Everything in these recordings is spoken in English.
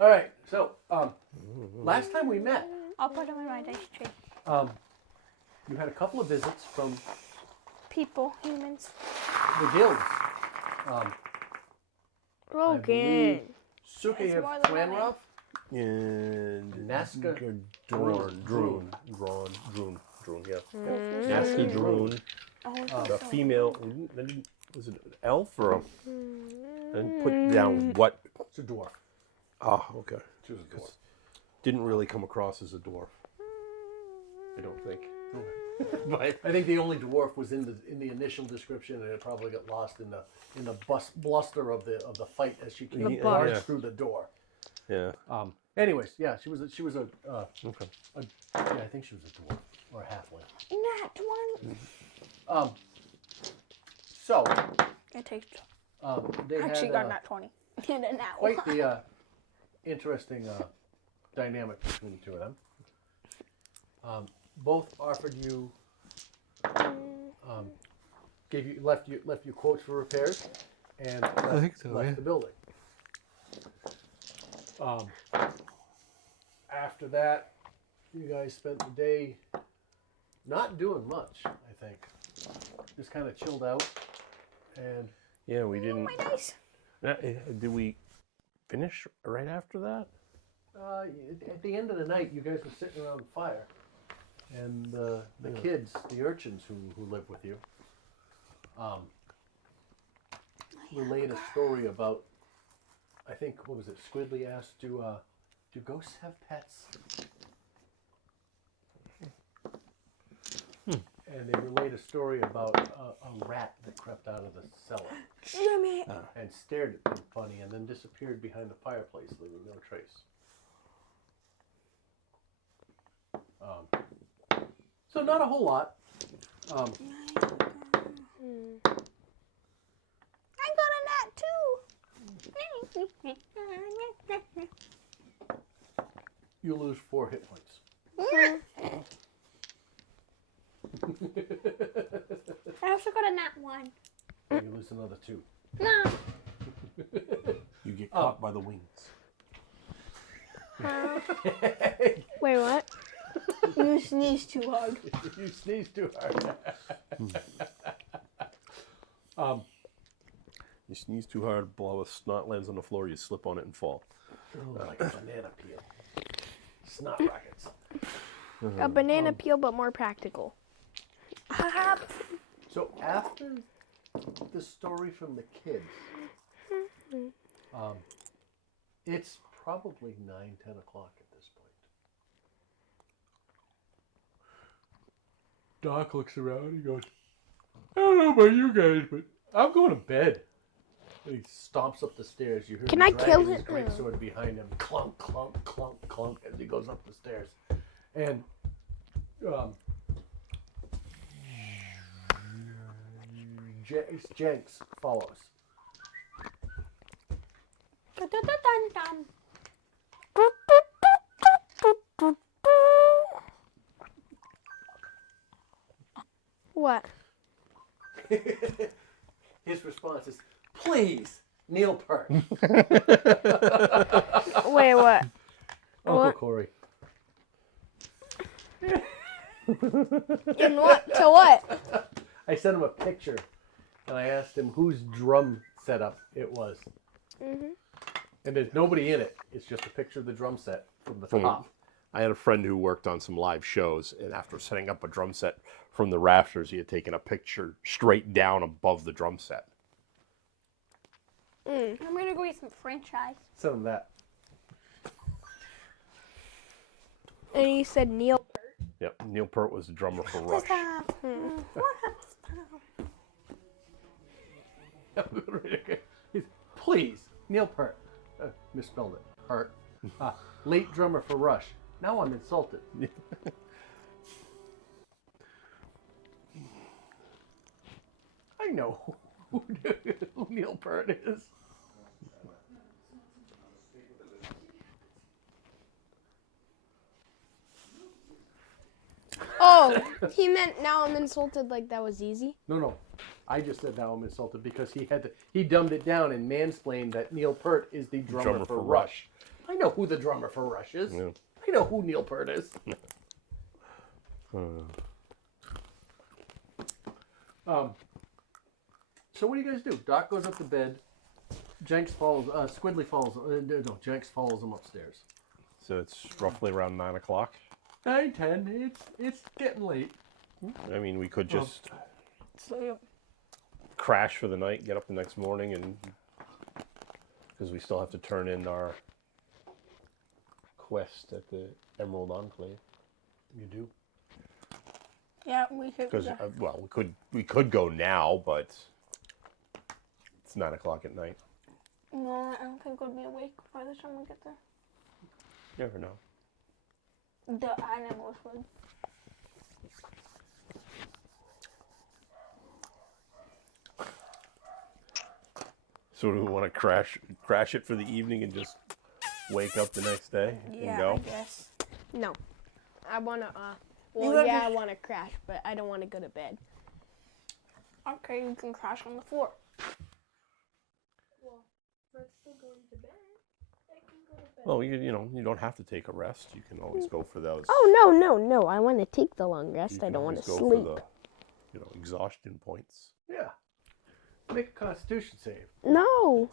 All right. So, last time we met, I'll put them in my dice tray. you had a couple of visits from People, humans. the guilds. Broken. Suke It's of more than Flanroth And Nazca Droon, yeah. Mm. Nazca Droon, Oh, the female, was it an elf or a, and put down what? It's a dwarf. Ah, okay. She was a dwarf. Didn't really come across as a dwarf, I don't think. But I think the only dwarf was in the initial description, and it probably got lost in the bluster of the fight as she came barged through the door. Yeah. Anyways, yeah, she was a Okay. yeah, I think she was a dwarf or a halfling. Nat one. So It takes. they Actually had got nat 20. And a nat quite one. the interesting dynamic between the two of them. Both offered you, left you quotes for repairs, and left the building. After that, you guys spent the day not doing much. I think just kind of chilled out, and Yeah, we didn't. My dice. Did we finish right after that? at the end of the night, you guys were sitting around the fire, and the kids, the urchins who live with you, relayed a story about. I think what was it? Squidly asked, "Do ghosts have pets?" And they relayed a story about a rat that crept out of the cellar Jimmy. and stared at them funny, and then disappeared behind the fireplace, leaving no trace. So not a whole lot. I got a nat 2. You lose 4 hit points. I also got a nat 1. And you lose another 2. No. You get caught by the wings. Wait, what? You sneezed too hard. You sneeze too hard. You sneeze too hard, blow a snot lands on the floor, you slip on it and fall. Like a banana peel. Snot rockets. A banana peel, but more practical. So after the story from the kids, it's probably 9-10 o'clock at this point. Doc looks around. He goes, "I don't know about you guys, but I'm going to bed." And he stomps up the stairs. You hear Can him I dragging kill his him? greatsword behind him, clunk, clunk, clunk, clunk, as he goes up the stairs. And Jenks follows. What? His response is, "Please, Neil Peart." Wait, what? Uncle What? Corey. In what? To what? I sent him a picture, and I asked him whose drum setup it was. Mhm. And there's nobody in it. It's just a picture of the drum set from the top. I had a friend who worked on some live shows, and after setting up a drum set from the rafters, he had taken a picture straight down above the drum set. I'm gonna go eat some French fries. Send him that. And he said Neil. Yep, Neil Peart was the drummer for Rush. Please, Neil Peart. Misspelled it. Peart. Late drummer for Rush. Now I'm insulted. I know who Neil Peart is. Oh, he meant now I'm insulted like that was easy? No. I just said now I'm insulted because he dumbed it down and mansplained that Neil Peart is the drummer for Rush. I know who the drummer for Rush is. Yeah. I know who Neil Peart is. So what do you guys do? Doc goes up to bed. Jenks follows. Squidly follows. No, Jenks follows him upstairs. So it's roughly around 9 o'clock. 9, 10. It's getting late. I mean, we could just Sleep. crash for the night, get up the next morning, and because we still have to turn in our quest at the Emerald Enclave. You do. Yeah, we could. Because well, we could go now, but it's 9 o'clock at night. No, I don't think we'll be awake by the time we get there. You never know. The animals would. So do we want to crash it for the evening and just wake up the next day and go? I guess. No. I want to, You well, yeah, have I to- want to crash, but I don't want to go to bed. Okay, you can crash on the floor. Well, you know, you don't have to take a rest. You can always go for those. Oh, no. I want to take the long rest. You I can don't want to always go sleep. for the, you know, exhaustion points. Yeah. Make a Constitution save. No.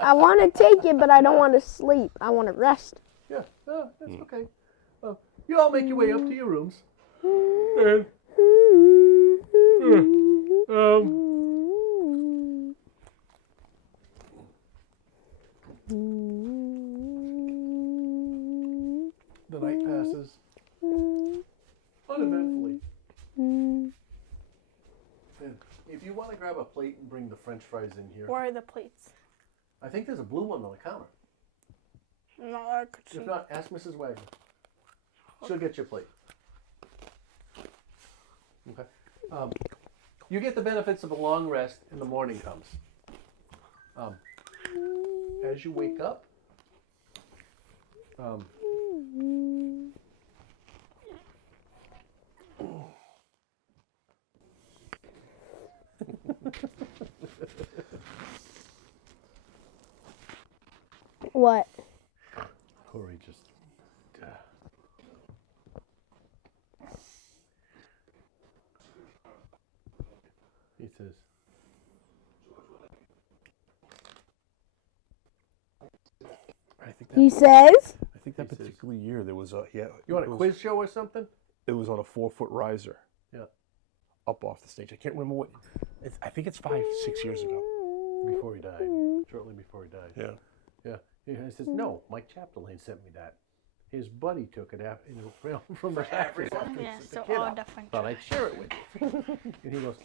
I want to take it, but I don't want to sleep. I want to rest. Yeah. That's okay. You all make your way up to your rooms. And, the night passes uneventfully. And if you want to grab a plate and bring the French fries in here, Where are the plates? I think there's a blue one on the counter. No, I could see. If not, ask Mrs. Wagner. She'll get your plate. Okay. You get the benefits of a long rest, and the morning comes. As you wake up, What? Corey just. He says, I think He says? I think that particular year there was a "You want it a was- quiz show or something?" It was on a 4-foot riser. Yeah. Up off the stage. I can't remember what. I think it's 5-6 years ago. Before he died, shortly before he died. Yeah. Yeah. He says, "No, Mike Chapdelaine sent me that. His buddy took it after, from the factory. Yeah, The so kid all up. different. Thought I'd share it with you." And he goes,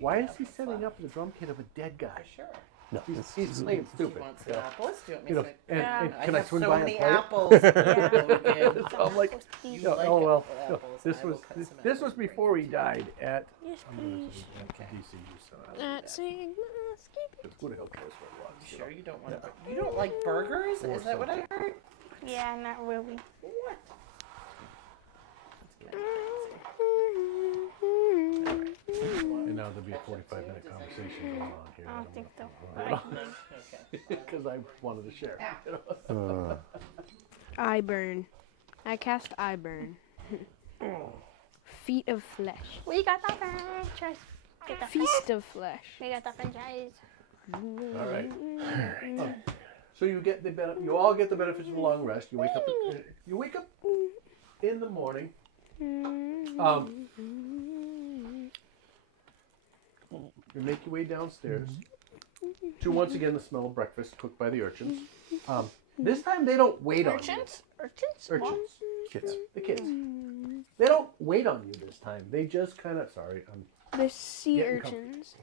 "Why is he setting up the drum kit of a dead guy? Sure. No. He's playing Do stupid." you want some apples? Do you want me You know, to? and I can I have swing so by many and play it? apples. Yeah. So I'm like, You no, like oh well. apple No, apples, this I will was cut some this was apples for you. before he died at Yes, I'm gonna please. say at the DCU. So At Sigma Skip. who the hell cares where it was? You sure you don't want? You don't like burgers? Is that what I heard? Yeah, not really. What? And now there'll be a 45-minute conversation going on here. I don't think so. Okay. Because I wanted to share. I burn. I cast I burn. Feet of flesh. We got the franchise. Get the Feast of flesh. We got the franchise. All right. So you get the you all get the benefits of a long rest. You wake up. You wake up in the morning. You make your way downstairs to once again the smell of breakfast cooked by the urchins. This time they don't wait on you. Urchins? Urchins. Kids. The kids. They don't wait on you this time. They just kind of The sea Getting urchins.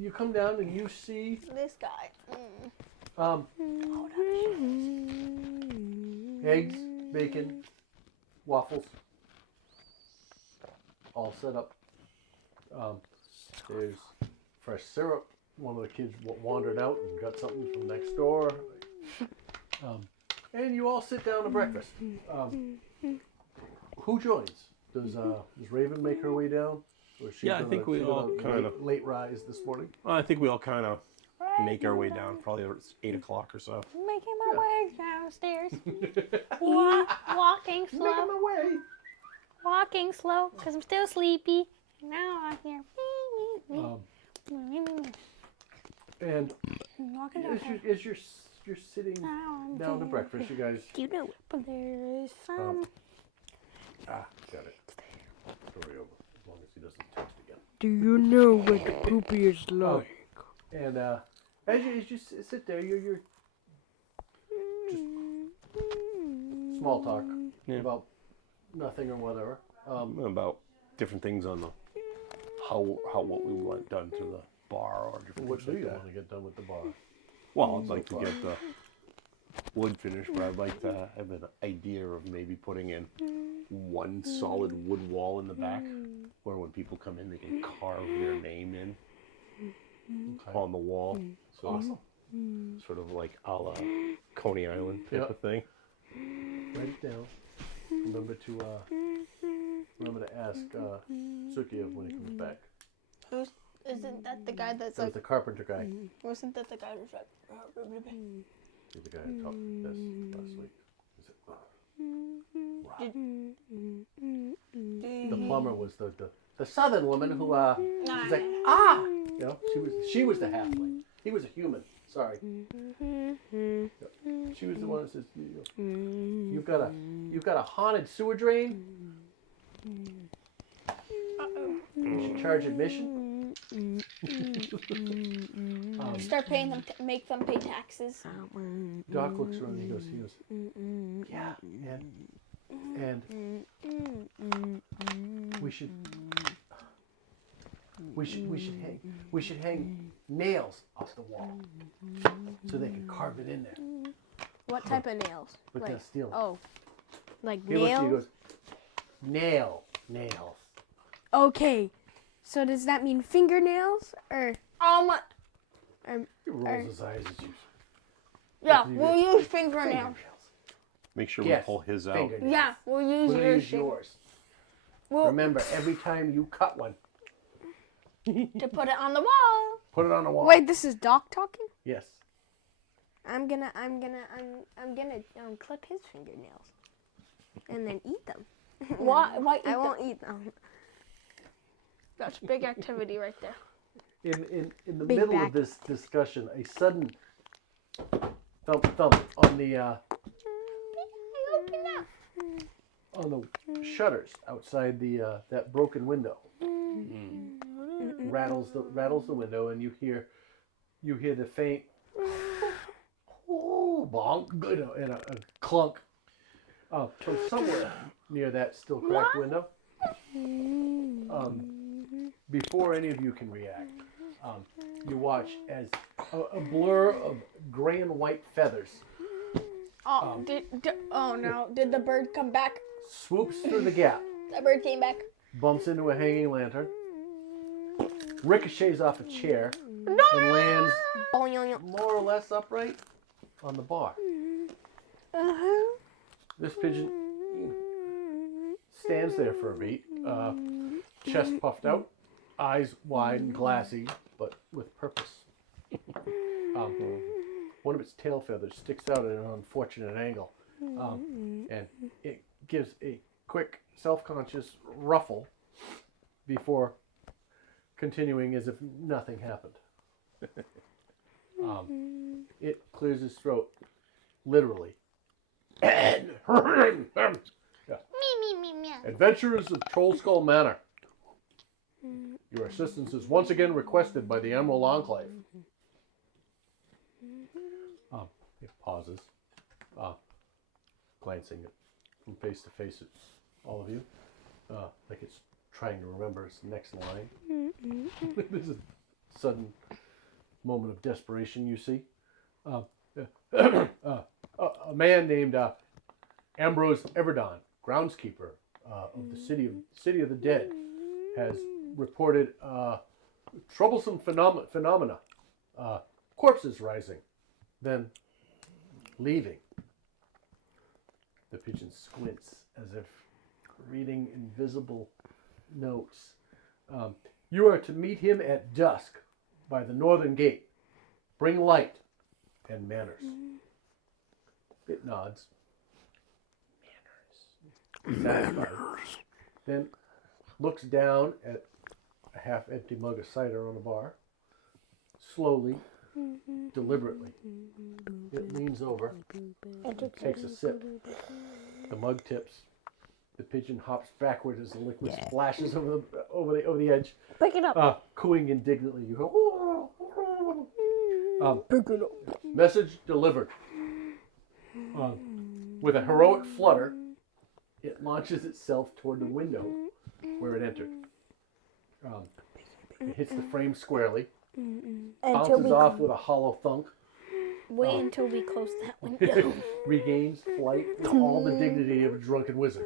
you come down and you see This guy. eggs, bacon, waffles, all set up. There's fresh syrup. One of the kids wandered out and got something from next door. And you all sit down to breakfast. Who joins? Does Raven make her way down? Or is she Yeah, I think we she's all gonna kind of. late rise this morning. Well, I think we all kind of make our way down. Probably it's 8 o'clock or so. Making my way downstairs. Walking slow. Making my way. Walking slow, because I'm still sleepy. Now I hear. And Walking as you're sitting down to breakfast, you guys. Do you know? But there is some. Got it. Story over. As long as he doesn't text again. Do you know what poopy is like? And as you sit there, you're just small talk about nothing or whatever. About different things on the what we want done to the bar or different What things do like you that. want to get done with the bar? Well, I'd like to get the wood finished, but I'd like to have an idea of maybe putting in one solid wood wall in the back, where when people come in, they can carve their name in on the wall. So Awesome. sort of like a la Coney Island type of thing. Write it down. Remember to ask Sukiya when he comes back. Isn't that the guy that's That was the carpenter guy. Wasn't that the guy who's like. He's the guy who talked this last week. Is it, Rob? The plumber was the southern woman who she's like you know, she was the halfling. He was a human. Sorry. She was the one that says you've got a haunted sewer drain. You should charge admission. Start paying them, make them pay taxes. Doc looks around and he goes, yeah, and we should hang nails off the wall so they can carve it in there. What type of nails? But they'll steal it. Oh, like He looks at you and nails? goes, nails. Okay, so does that mean fingernails or? He rolls his eyes at you. Yeah, You we'll get use fingernails. Make sure Yes, we pull his out. fingernails. Yeah, we'll use We'll yours. use yours. We'll, Remember, every time you cut one, to put it on the wall. put it on the wall. Wait, this is Doc talking? Yes. I'm gonna clip his fingernails and then eat them. Why eat I them? won't eat them. That's big activity right there. In the Big middle back. of this discussion, a sudden thump on the shutters outside the that broken window. Rattles the window, and you hear the faint bonk, and a clunk from somewhere near that still cracked window. Before any of you can react, you watch as a blur of gray and white feathers Oh, did the bird come back? swoops through the gap, The bird came back. bumps into a hanging lantern, ricochets off a chair, and lands more or less upright on the bar. This pigeon stands there for a beat, chest puffed out, eyes wide and glassy, but with purpose. One of its tail feathers sticks out at an unfortunate angle, and it gives a quick, self-conscious ruffle before continuing as if nothing happened. It clears his throat, literally. Adventurers of Trollskull Manor. Your assistance is once again requested by the Emerald Enclave. It pauses, glancing from face to face at all of you, like it's trying to remember its next line. This is a sudden moment of desperation, you see. A man named Ambrose Everdon, groundskeeper of the city of the dead, has reported troublesome phenomena. Corpses rising, then leaving. The pigeon squints as if reading invisible notes. You are to meet him at dusk by the northern gate. Bring light and manners. It nods. Satisfied. Then looks down at a half-empty mug of cider on the bar. Slowly, deliberately, it leans over and takes a sip. The mug tips. The pigeon hops backward as the liquid splashes over the edge. Pick it up. Cooing indignantly. You go. Message delivered. With a heroic flutter, it launches itself toward the window where it entered. It hits the frame squarely, bounces off with a hollow thunk, Wait until we close that window. regains flight with all the dignity of a drunken wizard.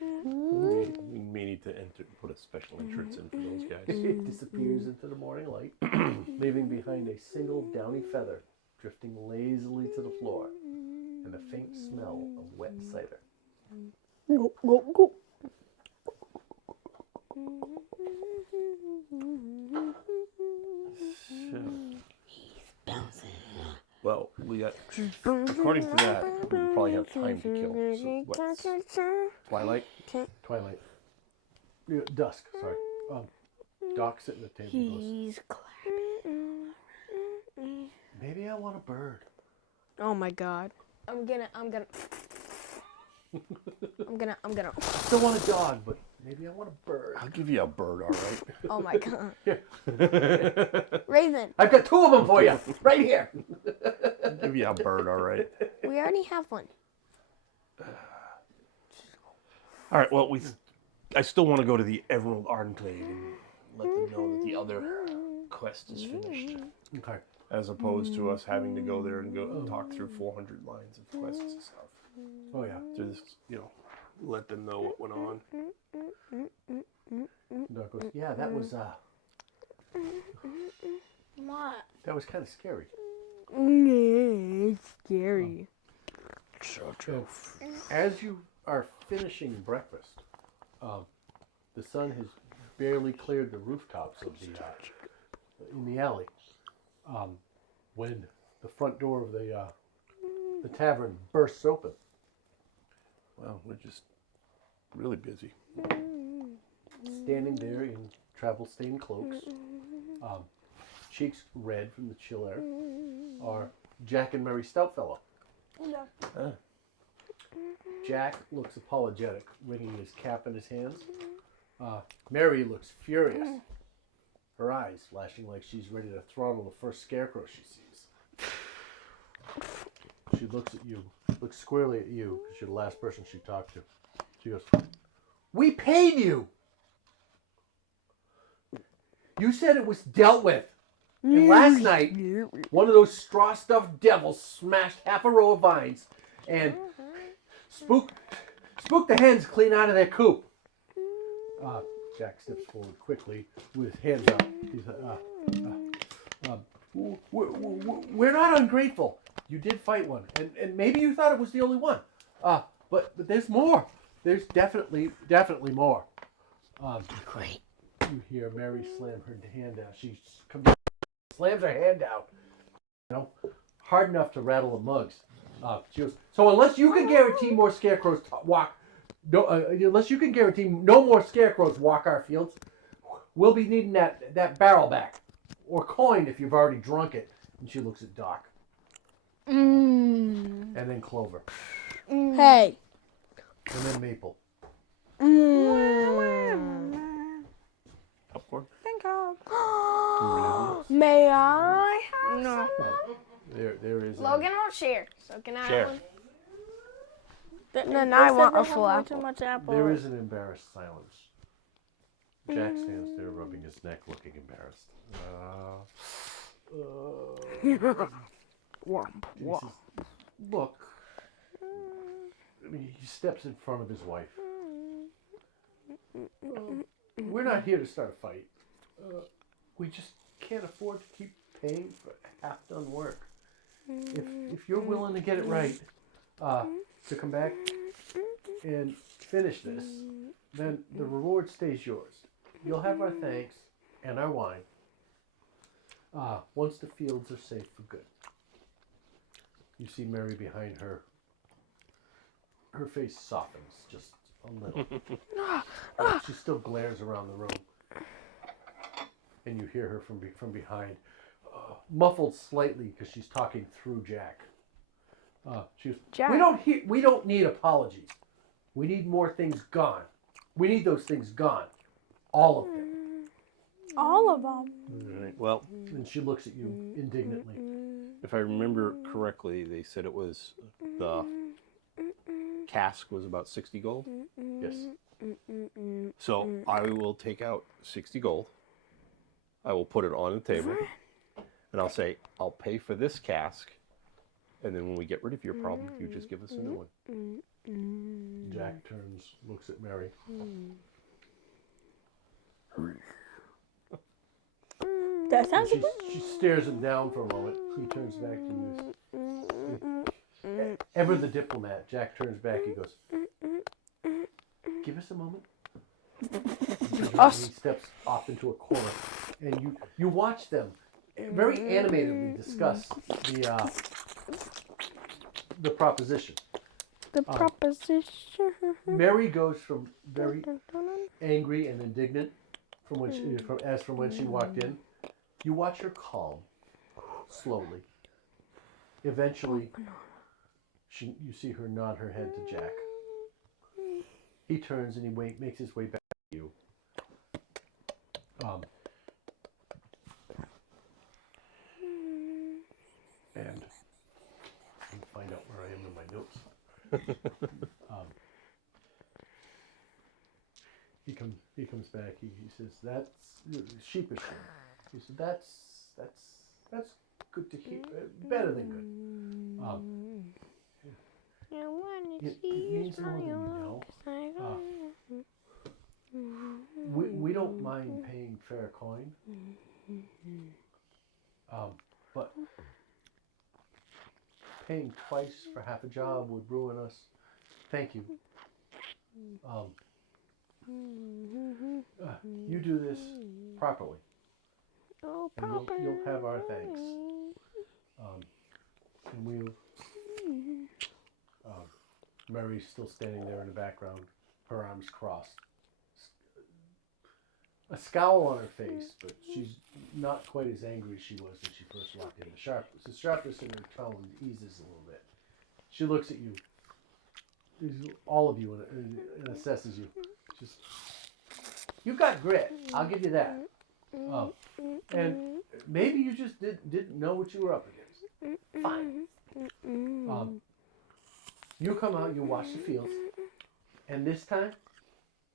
We may need to put a special entrance in for those guys. It disappears into the morning light, leaving behind a single downy feather drifting lazily to the floor and the faint smell of wet cider. Go, go, go. Well, we got, according to that, we probably have time to kill. So what's Twilight? Twilight. Dusk, sorry. Doc sitting at the table goes, He's clapping. maybe I want a bird. Oh my god. I'm gonna. Still want a dog, but maybe I want a bird. I'll give you a bird, all right? Oh my god. Here. Raven, I've got 2 of them for you, right here. I'll give you a bird, all right? we already have one. All right, well, I still want to go to the Emerald Enclave and let them know that the other quest is finished. Okay. As opposed to us having to go there and go talk through 400 lines of quests and stuff. Oh, yeah. Just, let them know what went on. Doc goes, yeah, that was What? that was kind of scary. It's scary. So, as you are finishing breakfast, the sun has barely cleared the rooftops of in the alley. When the front door of the tavern bursts open. Well, we're just really busy. Standing there in travel-stained cloaks, cheeks red from the chill air, are Jack and Mary Stoutfellow. Ah. Jack looks apologetic, wringing his cap in his hands. Mary looks furious, her eyes flashing like she's ready to throttle the first scarecrow she sees. She looks squarely at you, because you're the last person she talked to. She goes, "We paid you! You said it was dealt with. And last night, one of those straw-stuffed devils smashed half a row of vines and spooked the hens clean out of their coop." Jack steps forward quickly with his hands up. He's we're not ungrateful. You did fight one, and maybe you thought it was the only one. But there's more. There's definitely more. Great. You hear Mary slam her hand out. She slams her hand out, hard enough to rattle the mugs. She goes, so unless you can guarantee more scarecrows unless you can guarantee no more scarecrows walk our fields, we'll be needing that barrel back, or coin if you've already drunk it. And she looks at Doc. And then Clover. Hey. And then Maple. Popcorn? May I have No. There is. Logan won't share. So can I? Share. Then I want a Too full apple. much apple. There is an embarrassed silence. Jack stands there rubbing his neck, looking embarrassed. He says, look. I mean, he steps in front of his wife. We're not here to start a fight. We just can't afford to keep paying for half-done work. If you're willing to get it right, to come back and finish this, then the reward stays yours. You'll have our thanks and our wine. Once the fields are safe for good. You see Mary behind her. Her face softens just a little. But she still glares around the room. And you hear her from behind, muffled slightly because she's talking through Jack. She goes, Jack. We don't need apologies. We need more things gone. We need those things gone. All of them. All of them. All right. Well, And she looks at you indignantly. if I remember correctly, they said it was the cask was about 60 gold. Yes. So I will take out 60 gold. I will put it on the table, and I'll say, I'll pay for this cask, and then when we get rid of your problem, you just give us a new one. Jack turns, looks at Mary. That sounds She stares him down for a moment. He turns back to you. Ever the diplomat, Jack turns back. He goes, give us a moment. And he steps off into a corner. And you watch them very animatedly discuss the proposition. The proposition. Mary goes from very angry and indignant from when she walked in. You watch her calm, slowly. Eventually, you see her nod her head to Jack. He turns and he makes his way back to you. And I can find out where I am in my notes. He comes back. He says, "That's sheepishly." He said, "That's good to hear. Better than good." I want to It see you means more than you know. smile. We don't mind paying fair coin, but paying twice for half a job would ruin us. Thank you. You do this properly, Oh, and Papa. you'll have our thanks. And we'll. Mary's still standing there in the background, her arms crossed. A scowl on her face, but she's not quite as angry as she was when she first walked in. The sharpness in her tone eases a little bit. She looks at you, all of you, and assesses you. Just, you got grit. I'll give you that. And maybe you just didn't know what you were up against. Fine. You come out, you watch the fields, and this time,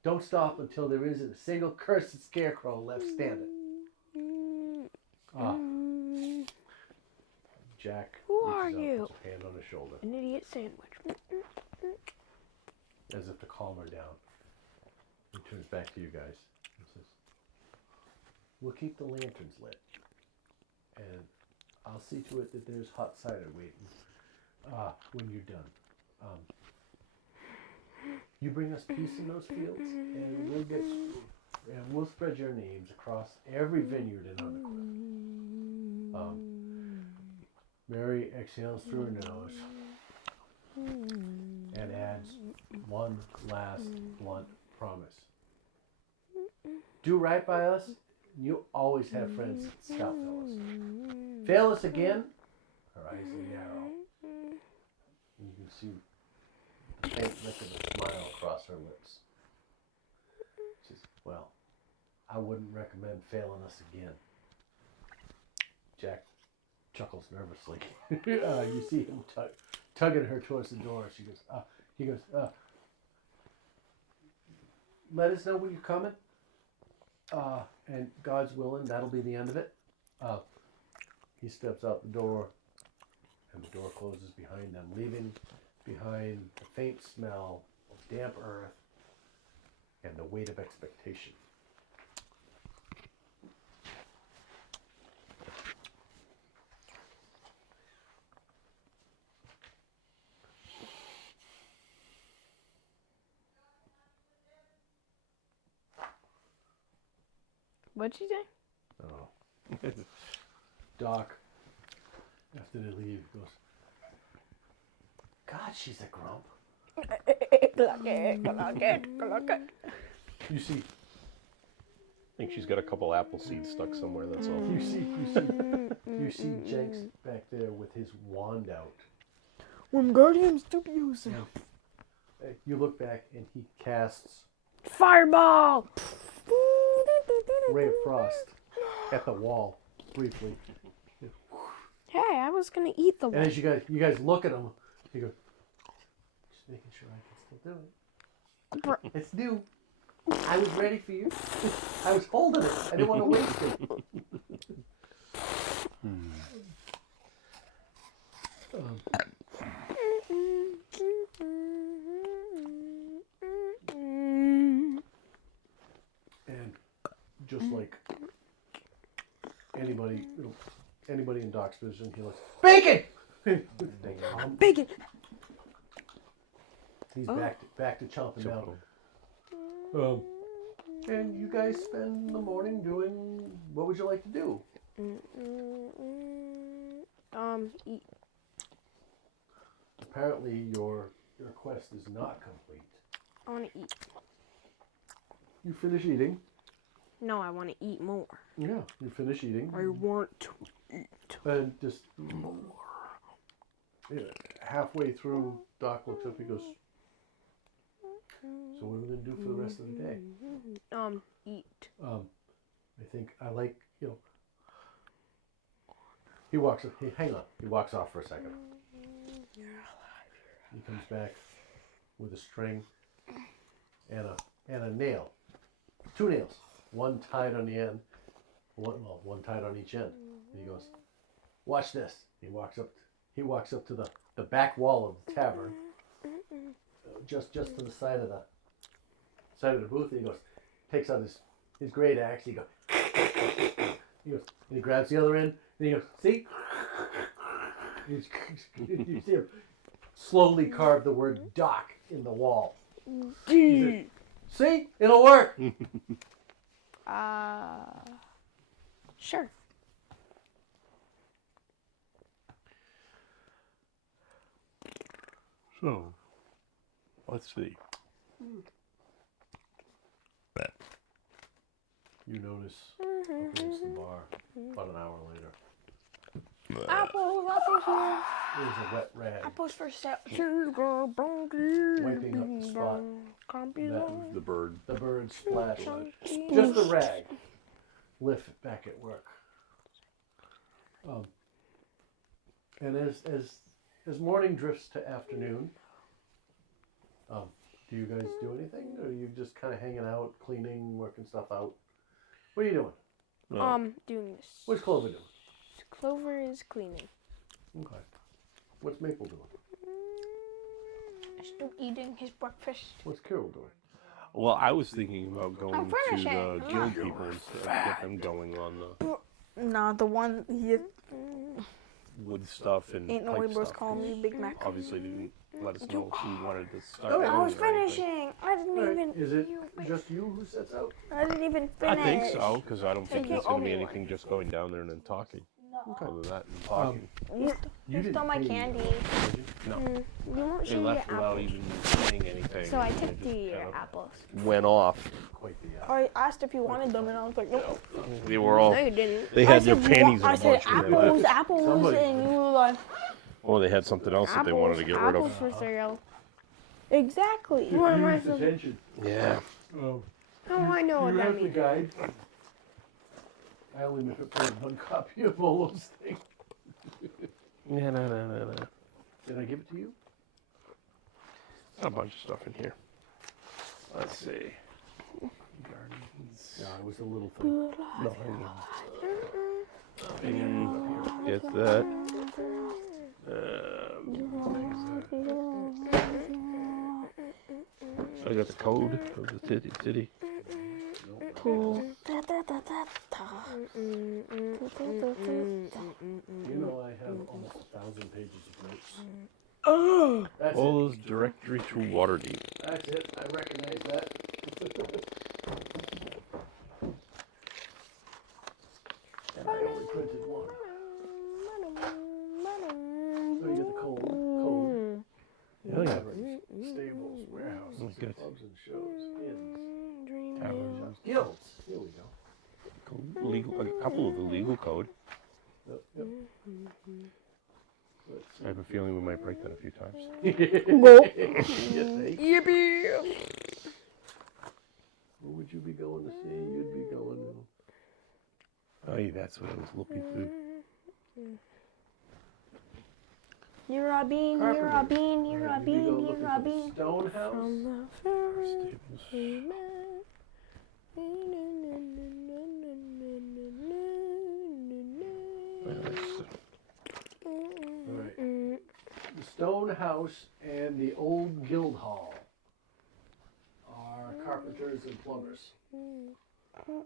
don't stop until there isn't a single cursed scarecrow left standing. Jack Who reaches are out, you? puts a hand on his shoulder, An idiot sandwich. as if to calm her down. He turns back to you guys and says, "We'll keep the lanterns lit, and I'll see to it that there's hot cider waiting when you're done. You bring us peace in those fields, and we'll spread your names across every vineyard in Undercliff." Mary exhales through her nose and adds one last blunt promise. Do right by us, and you'll always have friends that scout fellows. Fail us again, her eyes narrow. And you can see a faint flicker of a smile across her lips. She says, "Well, I wouldn't recommend failing us again." Jack chuckles nervously. You see him tugging her towards the door. He goes, "Let us know when you're coming. And God's willing, that'll be the end of it." He steps out the door, and the door closes behind them, leaving behind the faint smell of damp earth and the weight of expectation. What'd she say? Oh. Doc, after they leave, goes, God, she's a grump. You see, I think she's got a couple apple seeds stuck somewhere. That's all. you see Jenks back there with his wand out. Wingardium Leviosa. You look back and he casts Fireball. Ray of Frost at the wall briefly. Hey, I was gonna eat the And one. as you guys look at him, you go, just making sure I can still do it. It's new. I was ready for you. I was holding it. I didn't want to waste it. And just like anybody in Doc's vision, he looks, bacon! Bacon. He's back to chomping down. And you guys spend the morning doing, what would you like to do? Eat. Apparently your quest is not complete. I want to eat. You finish eating. No, I want to eat more. Yeah, you finish eating. I want to eat. And just halfway through, Doc looks up, he goes, so what are we going to do for the rest of the day? Eat. I think I like, he walks up, hang on, he walks off for a second. He comes back with a string and a nail. 2 nails. One tied on the end. One tied on each end. And he goes, watch this. He walks up to the back wall of the tavern. Just to the side of the booth. And he goes, takes out his great axe. He goes, and he grabs the other end. And he goes, see? You see him slowly carve the word Doc in the wall. He says, see? It'll work. Sure. So, let's see. You notice up against the bar about an hour later. Apples here. There's a wet rag Apples for sale. wiping up the spot that The bird. the bird splashed. Just the rag. Lift back at work. And as morning drifts to afternoon, do you guys do anything, or are you just kind of hanging out, cleaning, working stuff out? What are you doing? No. Doing this. What's Clover doing? Clover is cleaning. Okay. What's Maple doing? Still eating his breakfast. What's Carol doing? Well, I was thinking about going to finishing. the guild people and get them going on the Nah, the one you wood stuff and ain't no pipe way was stuff. calling me Big Mac. Obviously, didn't let us know if he wanted to start. Oh, doing I was it or anything. finishing. I didn't Right. even. Is it just you who sets out? I didn't even I finish. think so, because I don't think you there's owe going to be me anything just going down there and then talking. Okay. Other than that, and talking. You You didn't stole my pay me, candy. did you? No, You won't they show left your without apples. even saying anything. So I and they took just the kind of apples. went off. Quite the I asked if you wanted them, and I was like, nope. They were all. No, you didn't. They I had their said, panties in I a said bunch when they apples, left. apples, Somebody and you were like, Or they had something else that they wanted to get rid apples of. for cereal. Exactly. What am I Diffused supposed? attention. Yeah. How do I know what You that have the means? guide. I only played one copy of all those things. Yeah, no. Did I give it to you? A bunch of stuff in here. Let's see. No, it was a little thing. No, get that. I got the code of the city. Cool. You know I have almost 1,000 pages of notes. Oh. That's All it. those directory to Waterdeep. That's it. I recognize that. And I only printed one. Good. Clubs and shows. Inns. Taverns. Guilds. Here we go. Legal, a couple of the legal code. Yep, yep. Let's I have a feeling we might break that a few times. Yippee! Who would you be going to see? You'd be going to. Oh, yeah, that's what I was looking for. You're a bean, you're a bean, you're a bean, you're a bean. Stone house. From the first Stables. All right. The stone house and the old guild hall are carpenters and plumbers. Where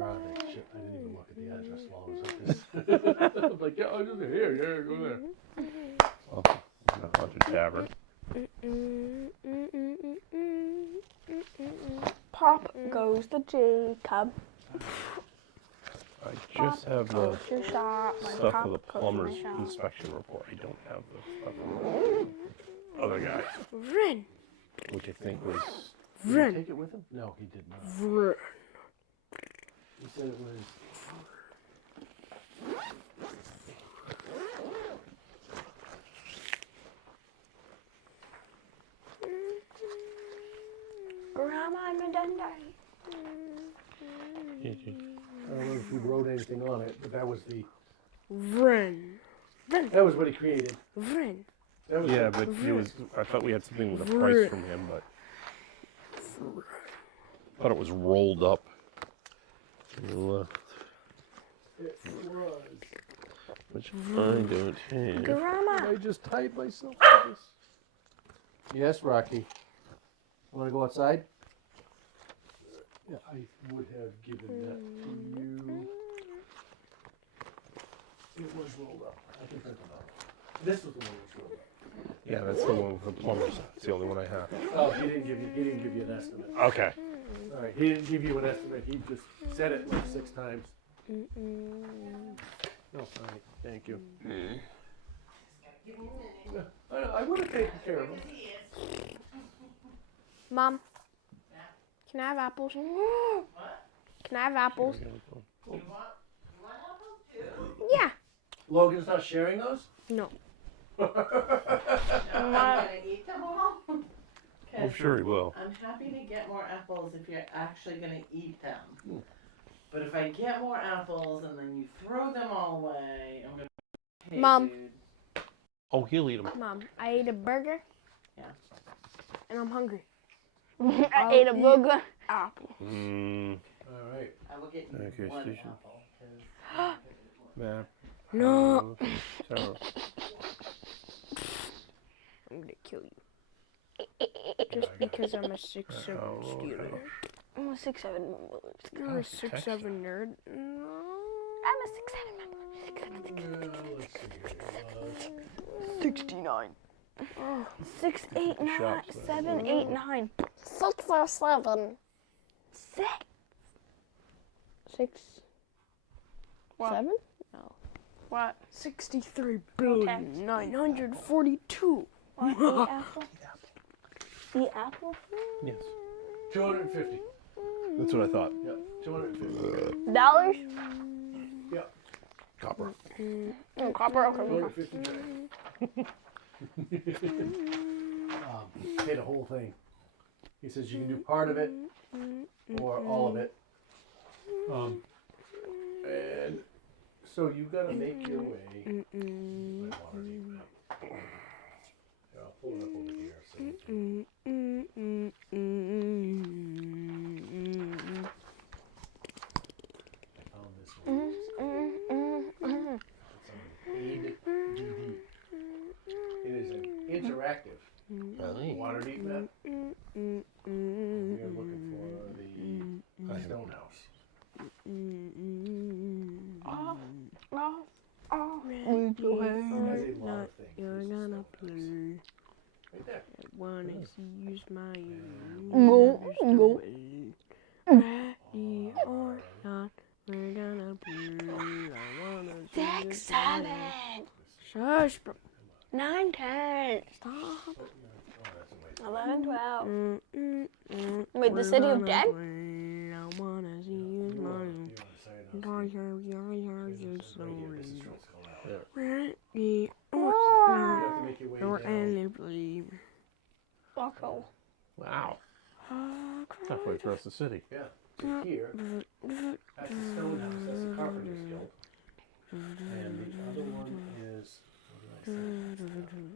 are they? Shit, I didn't even look at the address while I was at this. I'm like, yeah, I'm just here. Yeah, go there. Oh, the Haunted Tavern. Pop goes the Jacob. I just have the Goes your shop. My stuff pop for the goes my plumber's shop. inspection report. I don't have the stuff for the other guy, Vren. which I think was. Did he take it with him? No, he did not. Vren. He said it was. Grandma, I'm a dundee. I don't know if he wrote anything on it, but that was the. Vren. That was what he created. Vren. That was Yeah, the- but it was. I thought we had something with a price from him, but I thought it was rolled up. To the left, It was. which I don't have. Grandma. I just tied myself to this. Yes, Rocky. Want to go outside? Yeah, I would have given that to you. It was rolled up. I can print it out. This was the one that was rolled up. Yeah, that's the one with the plumbers. It's the only one I have. Oh, he didn't give you an estimate. Okay. All right, he didn't give you an estimate. He just said it like 6 times. No, all right, thank you. I would have taken care of him. Mom. Can I have apples? Can I have apples? Yeah. Logan's not sharing those? No. I'm gonna eat them all. I'm sure he will. I'm happy to get more apples if you're actually gonna eat them. But if I get more apples and then you throw them all away, I'm gonna pay, Mom. dude. Oh, he'll eat them. Mom, I ate a burger. Yeah. And I'm hungry. I ate a burger. Apple. All right. I will get you Okay, one station. apple. 'Cause Map. No. Tower. I'm gonna kill you. Just because I'm a 6'7" student. I'm a 6'7" member. You're a 6'7" nerd. I'm a 6'7" member. 69. 6, 8, 9, Shops, 7, 8, 9. 6 or 7. 6. 6. What? 7? What? 63 billion 942. What? The apple? The apple? Yes. 250. That's what I thought. Yeah, 250. Dollars? Yeah, Copper. No, copper. Okay. 250 pay the whole thing. He says you can do part of it or all of it. And so you got to make your way. My Waterdeep map. Yeah, I'll pull it up over here. So you can- I found this one. It's on Aid DD. It is an interactive Waterdeep map. We are looking for the stone house. It has a lot of things. You're This is gonna stone play. house. Right there. Wanna use my Go, go. Ready or not, we're gonna play. I wanna see 6, you 7, play. Shush, bro. 9, 10. Stop. Oh, that's a waste 11, 12. Wait, the city of dead? I wanna see you smile. This is what's going out. You have to make your way down. Buckle. Wow. Halfway across the city. Yeah, to here. That's the stone house. That's the carpenter's guild. And the other one is. What did I say?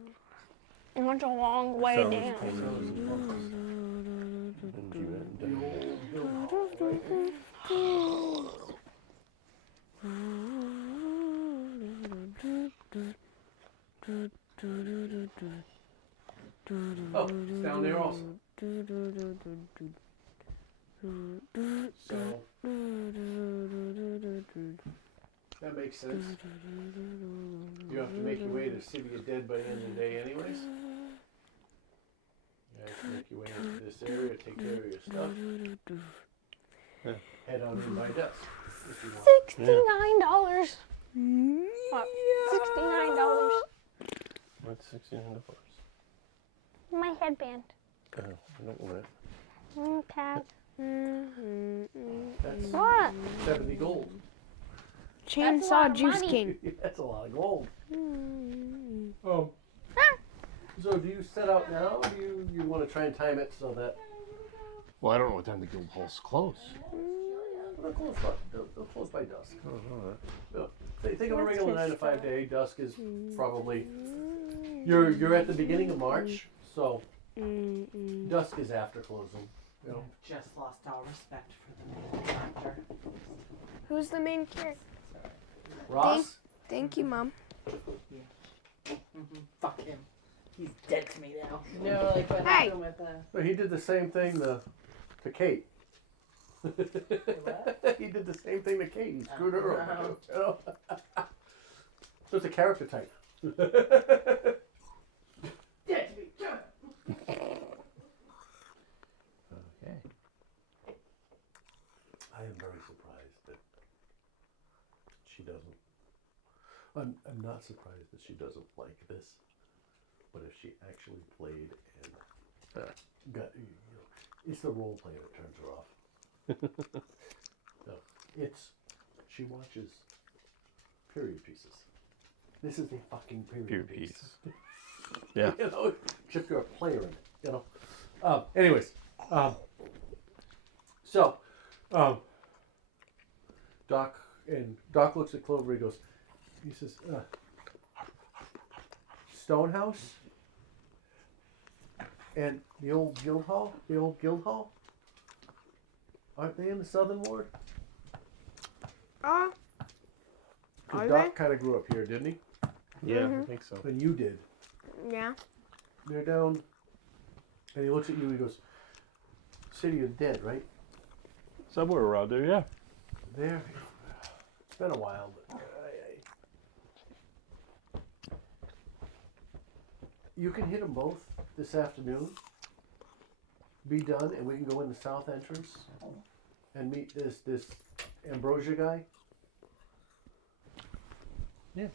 It went a long way Sounds down. cool. So is the monkeys. And you end The up- old guild hall, right? Oh, it's down there also. So that makes sense. You have to make your way to City of Dead by the end of the day anyways. You have to make your way into this area, take care of your stuff. Head out in by dusk if you want. $69. What? $69. What's $69? My headband. I don't want it. Tab. That's What? 70 gold. That's a lot Chainsaw of Juice money. King. That's a lot of gold. So do you set out now? Or do you want to try and time it so that Well, I don't know what time the guild hall's close. they'll close by dusk? Oh, Think of a regular 9 to 5 day. Dusk is probably you're at the beginning of March, so dusk is after closing. You know, Just lost all respect for the main character. Who's the main character? Ross. Thank you, Mom. Fuck him. He's dead to me now. No, like what Hey. happened with So he did the same thing to Kate. He did the same thing to Kate. He screwed her over. You know? So it's a character type. Dead to me. okay. I am very surprised that she doesn't. I'm not surprised that she doesn't like this. But if she actually played and got, it's the role play that turns her off. No, she watches period pieces. This is a fucking period piece. Yeah. You know, except you're a player in it. You know. Anyways, so Doc looks at Clover. He says, Stonehouse and the old guild hall. Aren't they in the Southern Ward? Are 'Cause they? Doc kind of grew up here, didn't he? Yeah, I think so. And you did. Yeah. They're down. And he looks at you. He goes, "City of Dead, right?" Somewhere around there, yeah. There. It's been a while, but you can hit them both this afternoon. Be done, and we can go in the south entrance and meet this Ambrosia guy.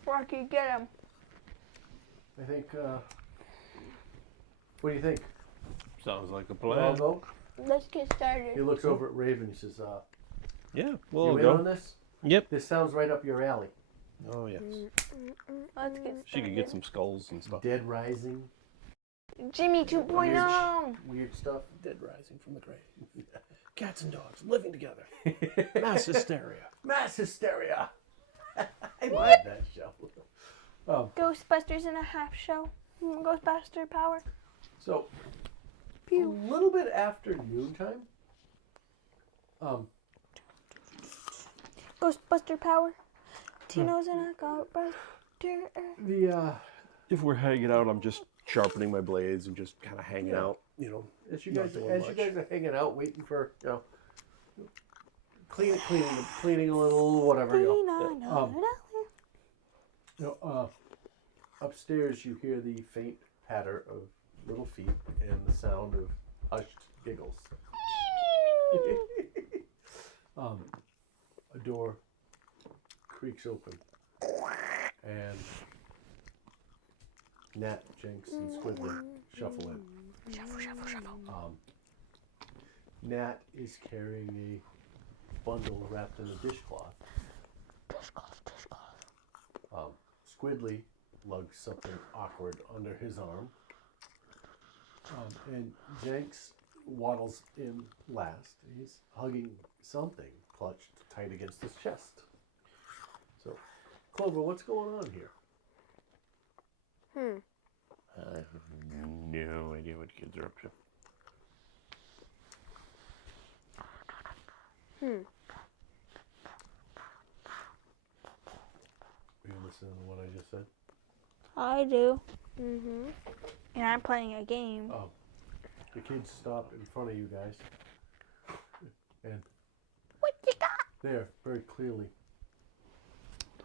Rocky, get him. I think. What do you think? Sounds like a We'll all plan. go. Let's get started. He looks over at Raven. He says, Yeah, "You we'll in go. on this? Yep. This sounds right up your alley." Oh, yes. Let's get started. She could get some skulls and stuff. Dead Rising, Jimmy 2.0. weird stuff. Dead rising from the grave. Cats and dogs living together. Mass hysteria. Mass hysteria. I love that show. Ghostbusters in a half show. Ghostbuster power. So, a little bit after noontime, Ghostbuster power. Tino's in a Ghostbuster. If we're hanging out, I'm just sharpening my blades and just kind of hanging Yeah. out, you know. as you Not guys doing as you much. guys are hanging out, waiting for cleaning a little, whatever. Upstairs you hear the faint patter of little feet and the sound of hushed giggles. A door creaks open, and Nat, Jinx, and Squidward shuffle in. Nat is carrying a bundle wrapped in a dishcloth. Squidly lugs something awkward under his arm. And Jenks waddles in last. He's hugging something clutched tight against his chest. So, Clover, what's going on here? I have no idea what kids are up to. Were you listening to what I just said? I do. Mm-hmm. And I'm playing a game. Oh, the kids stop in front of you guys. And What you got? they're very clearly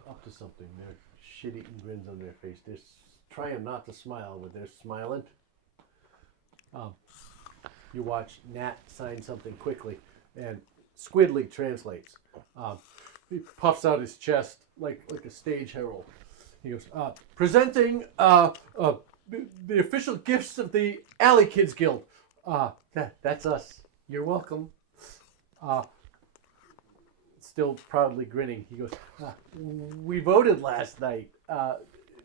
up to something. They're shit-eating grins on their face. They're trying not to smile, but they're smiling. You watch Nat sign something quickly, and Squidly translates. He puffs out his chest like a stage herald. He goes, presenting the official gifts of the Alley Kids Guild. That's us. You're welcome. Still proudly grinning, he goes, we voted last night.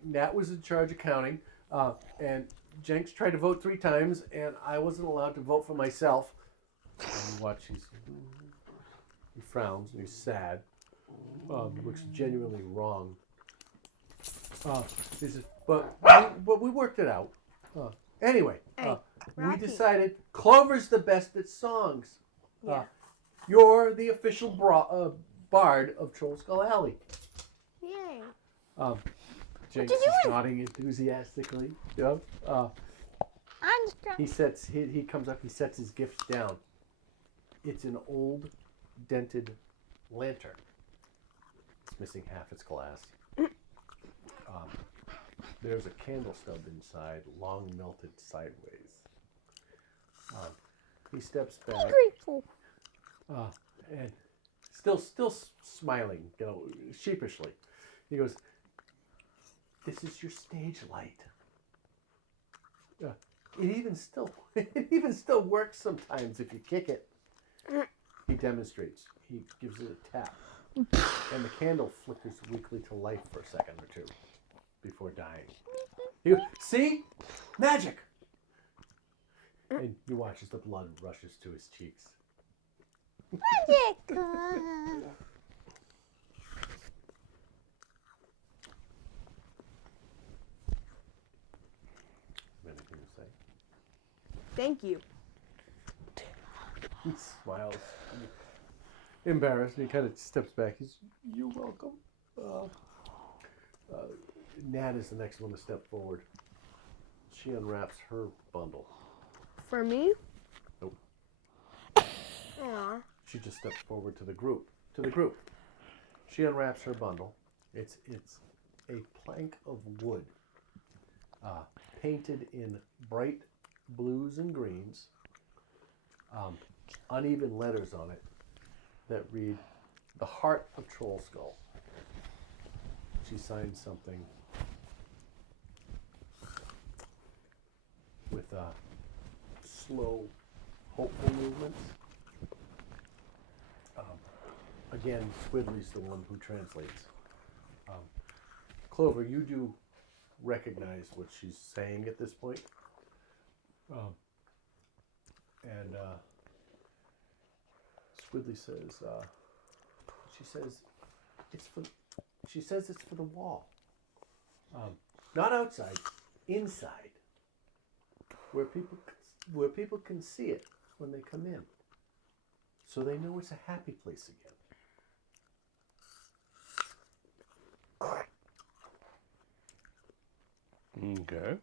Nat was in charge of counting, and Jenks tried to vote 3 times, and I wasn't allowed to vote for myself. And you watch, he frowns, and he's sad. He looks genuinely wrong. He says, but we worked it out. Anyway, we Rocky. decided Clover's the best at songs. Yeah. You're the official bard of Troll Skull Alley. Yay. Jenks is nodding enthusiastically. Yep. I'm just trying. He comes up. He sets his gifts down. It's an old, dented lantern. It's missing half its glass. There's a candle stub inside, long melted sideways. He steps back. Grateful. And still smiling, sheepishly. He goes, "This is your stage light. It even still works sometimes if you kick it." He demonstrates. He gives it a tap, and the candle flickers weakly to life for a second or two before dying. He goes, "See, magic!" And you watch as the blood rushes to his cheeks. Magic. Anything to say? Thank you. He smiles, embarrassed, and he kind of steps back. You're welcome. Nat is the next one to step forward. She unwraps her bundle. For me? Nope. Aw. She just steps forward to the group. She unwraps her bundle. It's a plank of wood, painted in bright blues and greens. Uneven letters on it that read, "The Heart of Troll Skull." She signs something with slow, hopeful movements. Again, Squidly's the one who translates. Clover, you do recognize what she's saying at this point. And Squidly says, she says it's for the wall. Not outside, inside, where people can see it when they come in, so they know it's a happy place again. Okay.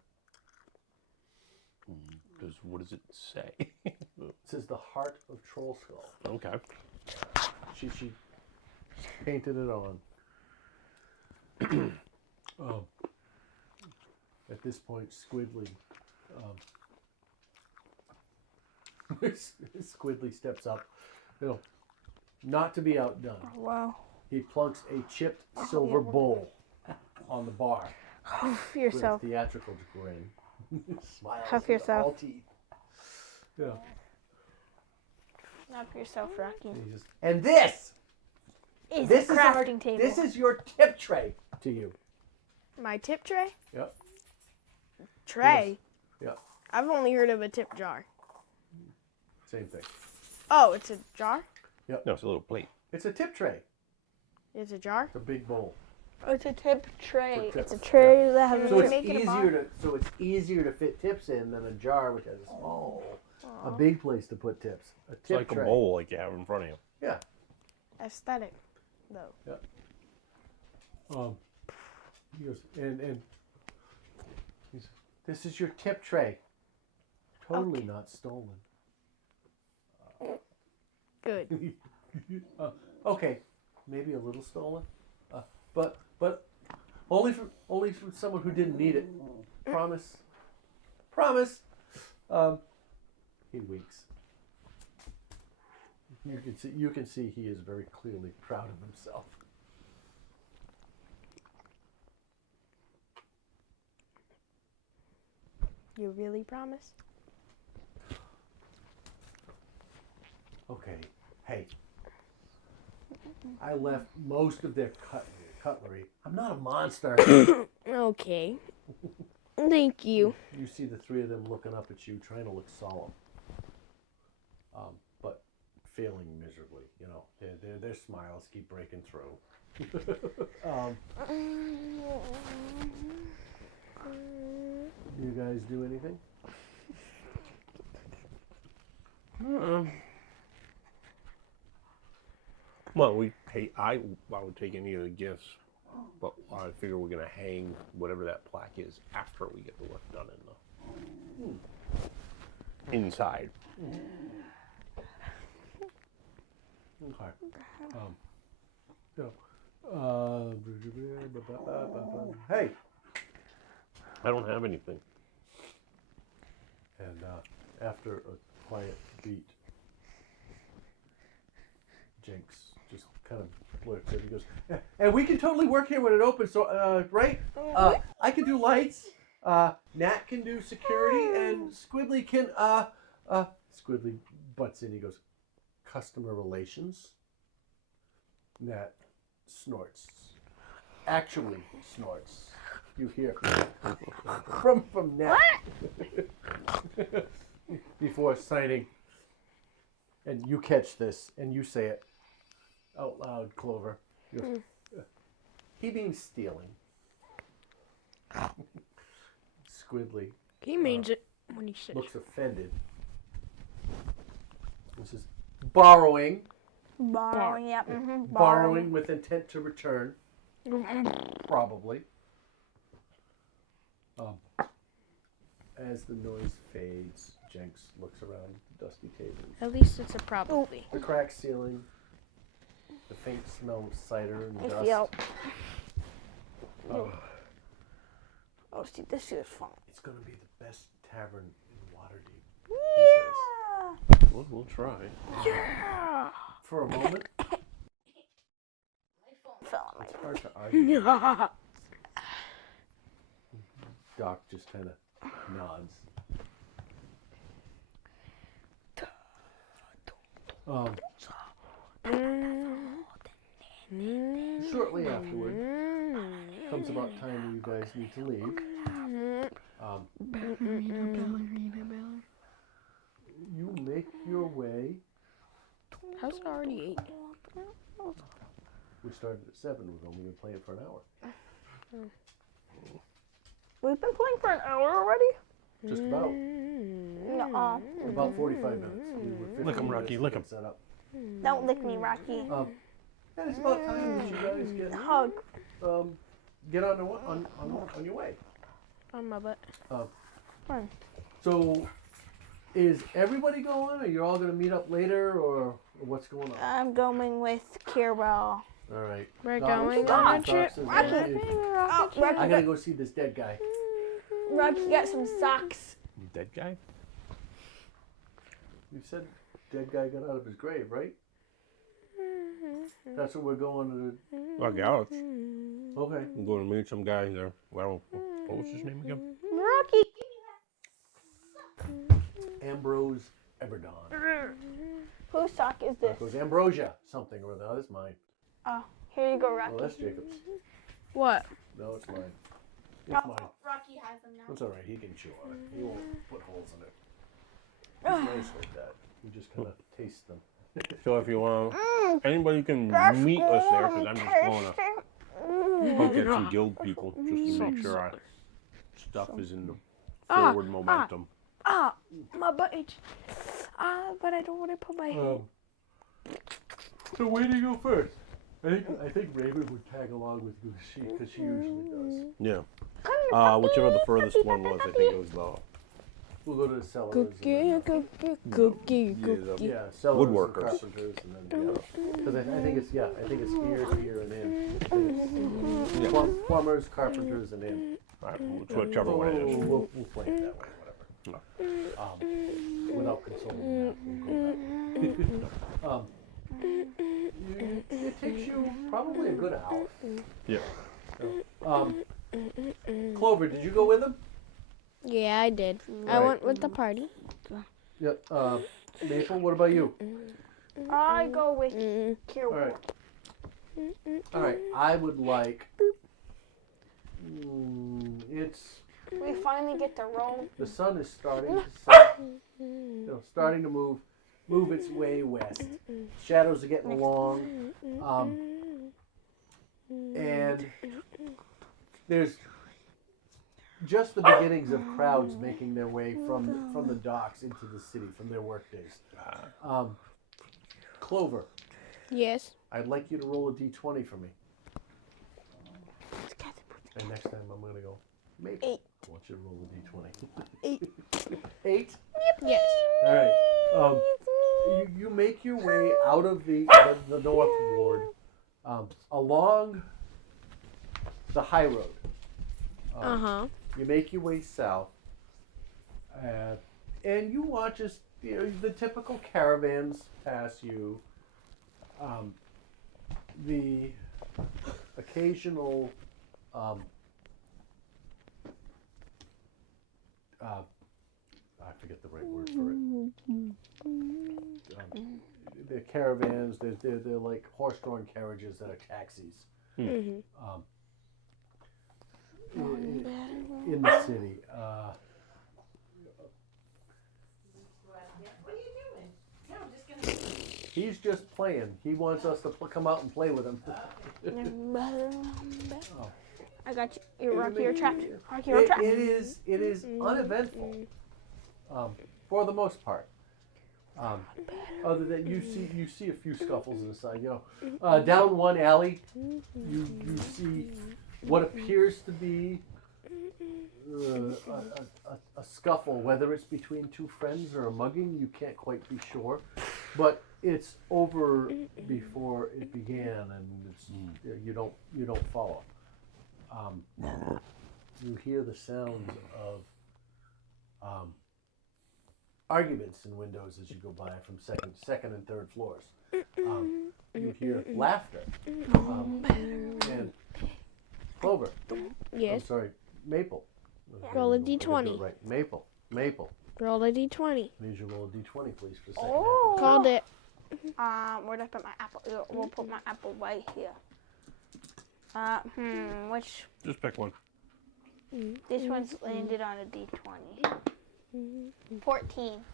What does it say? It says the Heart of Troll Skull. Okay. She painted it on. At this point, Squidly Squidly steps up, not to be outdone. Oh, wow. He plunks a chipped silver bowl on the bar Huff with yourself. a theatrical grin. Smiles Huff into yourself. all teeth. Yeah. Not for yourself, Rocky. And this Is this a is our crafting table. this is your tip tray to you. My tip tray? Yep. Tray? Yep. I've only heard of a tip jar. Same thing. Oh, it's a jar? No, it's a little plate. It's a tip tray. It's a jar? It's a big bowl. Oh, it's a tip tray. For tips. It's a tray that has So a it's make it a bar. easier to fit tips in than a jar which has a big place to put tips. A tip It's like tray. a bowl like you have in front of you. Yeah. Aesthetic, though. He goes, and he's, this is your tip tray. Totally Okay. not stolen. Good. Okay, maybe a little stolen, but only from someone who didn't need it. Promise. Promise. He winks. You can see he is very clearly proud of himself. You really promise? Okay. Hey. I left most of their cutlery. I'm not a monster. Okay. Thank you. You see the three of them looking up at you, trying to look solemn, but failing miserably. You know, their smiles keep breaking through. You guys do anything? Well, I would take any of the gifts, but I figure we're gonna hang whatever that plaque is after we get the work done in the inside. Okay. Hey. I don't have anything. And after a quiet beat, Jenks just kind of looks at it and goes, "Yeah, and we can totally work here when it opens, so, right? I can do lights, Nat can do security, and Squiddly can, Squiddly butts in, he goes, customer relations? Nat snorts. Actually snorts. You hear from Nat. Before signing. And you catch this, and you say it out loud, Clover. He goes, he means stealing. Squiddly He means it when he says looks offended. This is borrowing. Borrowing, yep. Borrowing with intent to return. Probably. As the noise fades, Jenks looks around the dusty tables. At least it's a probably. The cracked ceiling, the faint smell of cider and I dust. feel. Oh, Oh, see, this is fun. it's going to be the best tavern in Waterdeep, he says. We'll try. Yeah. For a moment, Fell on my. it's hard to argue. Doc just kind of nods. Shortly afterward, comes about time where you guys need to leave. You make your way. How's it already 8? We started at 7. We've only been playing for an hour. We've been playing for an hour already? Just about. No. About 45 minutes. We were 15 Lick 'em, minutes Rocky, to lick get 'em. set up. Don't lick me, Rocky. And it's about time that you guys Hug. get on your way. On my butt. So, is everybody going? Are you all going to meet up later, or what's going on? I'm going with Kirwell. All right. We're Doc- going Doc on a says, trip. "Hey, Oh, I gotta go see this dead guy." Rocky got some socks. Dead guy? You said dead guy got out of his grave, right? That's what we're going to. I got it. Okay. I'm going to meet some guy there. Well, what was his name again? Rocky. Ambrose whose sock is That this? goes Ambrosia, something or other. Oh, that's mine. Oh, here you go, Oh, Rocky. that's Jacob's. What? No, it's mine. It's Oh, mine. Rocky has them now. That's all right. He can chew on it. He won't put holes in it. It's nice like that. You just kind of taste them. So if you want, anybody can meet us there, because I'm just going to poke at some guild people just to make sure our stuff is in the forward momentum. My butt itch. But I don't want to put my hand. So where do you go first? I think Raven would tag along with you because she usually does. Yeah. Whichever the furthest one was, I think it was the We'll go to the cellars. Cookie. Yeah, cellars Woodworkers. and carpenters, and then because I think it's here, and in. Yeah. Plumbers, carpenters, and in. Right, whichever one it is. We'll play it that way, whatever. Without consulting the map, we'll go back. It takes you probably a good hour. Yeah. Clover, did you go with him? Yeah, I did. I Right. went with the party. Yep. Maple, what about you? I go with All Kira. right. All right. I would like. It's We finally get to roll. the sun is starting to set. Starting to move its way west. Shadows are getting long, and there's just the beginnings of crowds making their way from the docks into the city from their work days. Clover, Yes. I'd like you to roll a d20 for me. And next time I'm gonna go Maple. 8. I want you to roll a d20. 8. 8. Yes. All right. You make your way out of the North Ward along the high road. You make your way south, and you watch as the typical caravans pass you. The occasional I forget the right word for it. They're caravans. They're like horse-drawn carriages that are taxis. In the city. What are you doing? No, I'm just gonna. He's just playing. He wants us to come out and play with him. I got you. You're trapped. Rocky, you're trapped. It is uneventful, for the most part. Other than you see a few scuffles in the side. Down one alley, you see what appears to be a scuffle. Whether it's between two friends or a mugging, you can't quite be sure. But it's over before it began, and it's you don't follow. You hear the sounds of arguments in windows as you go by from second and third floors. You hear laughter. And Clover. Yes. I'm sorry, Maple. Roll a I gotta do d20. it right. Maple. Roll a d20. Need you to roll a d20, please, for the second Oh. Called it. Where'd I put my apple? We'll put my apple right here. Which Just pick one. this one's landed on a D20. 14.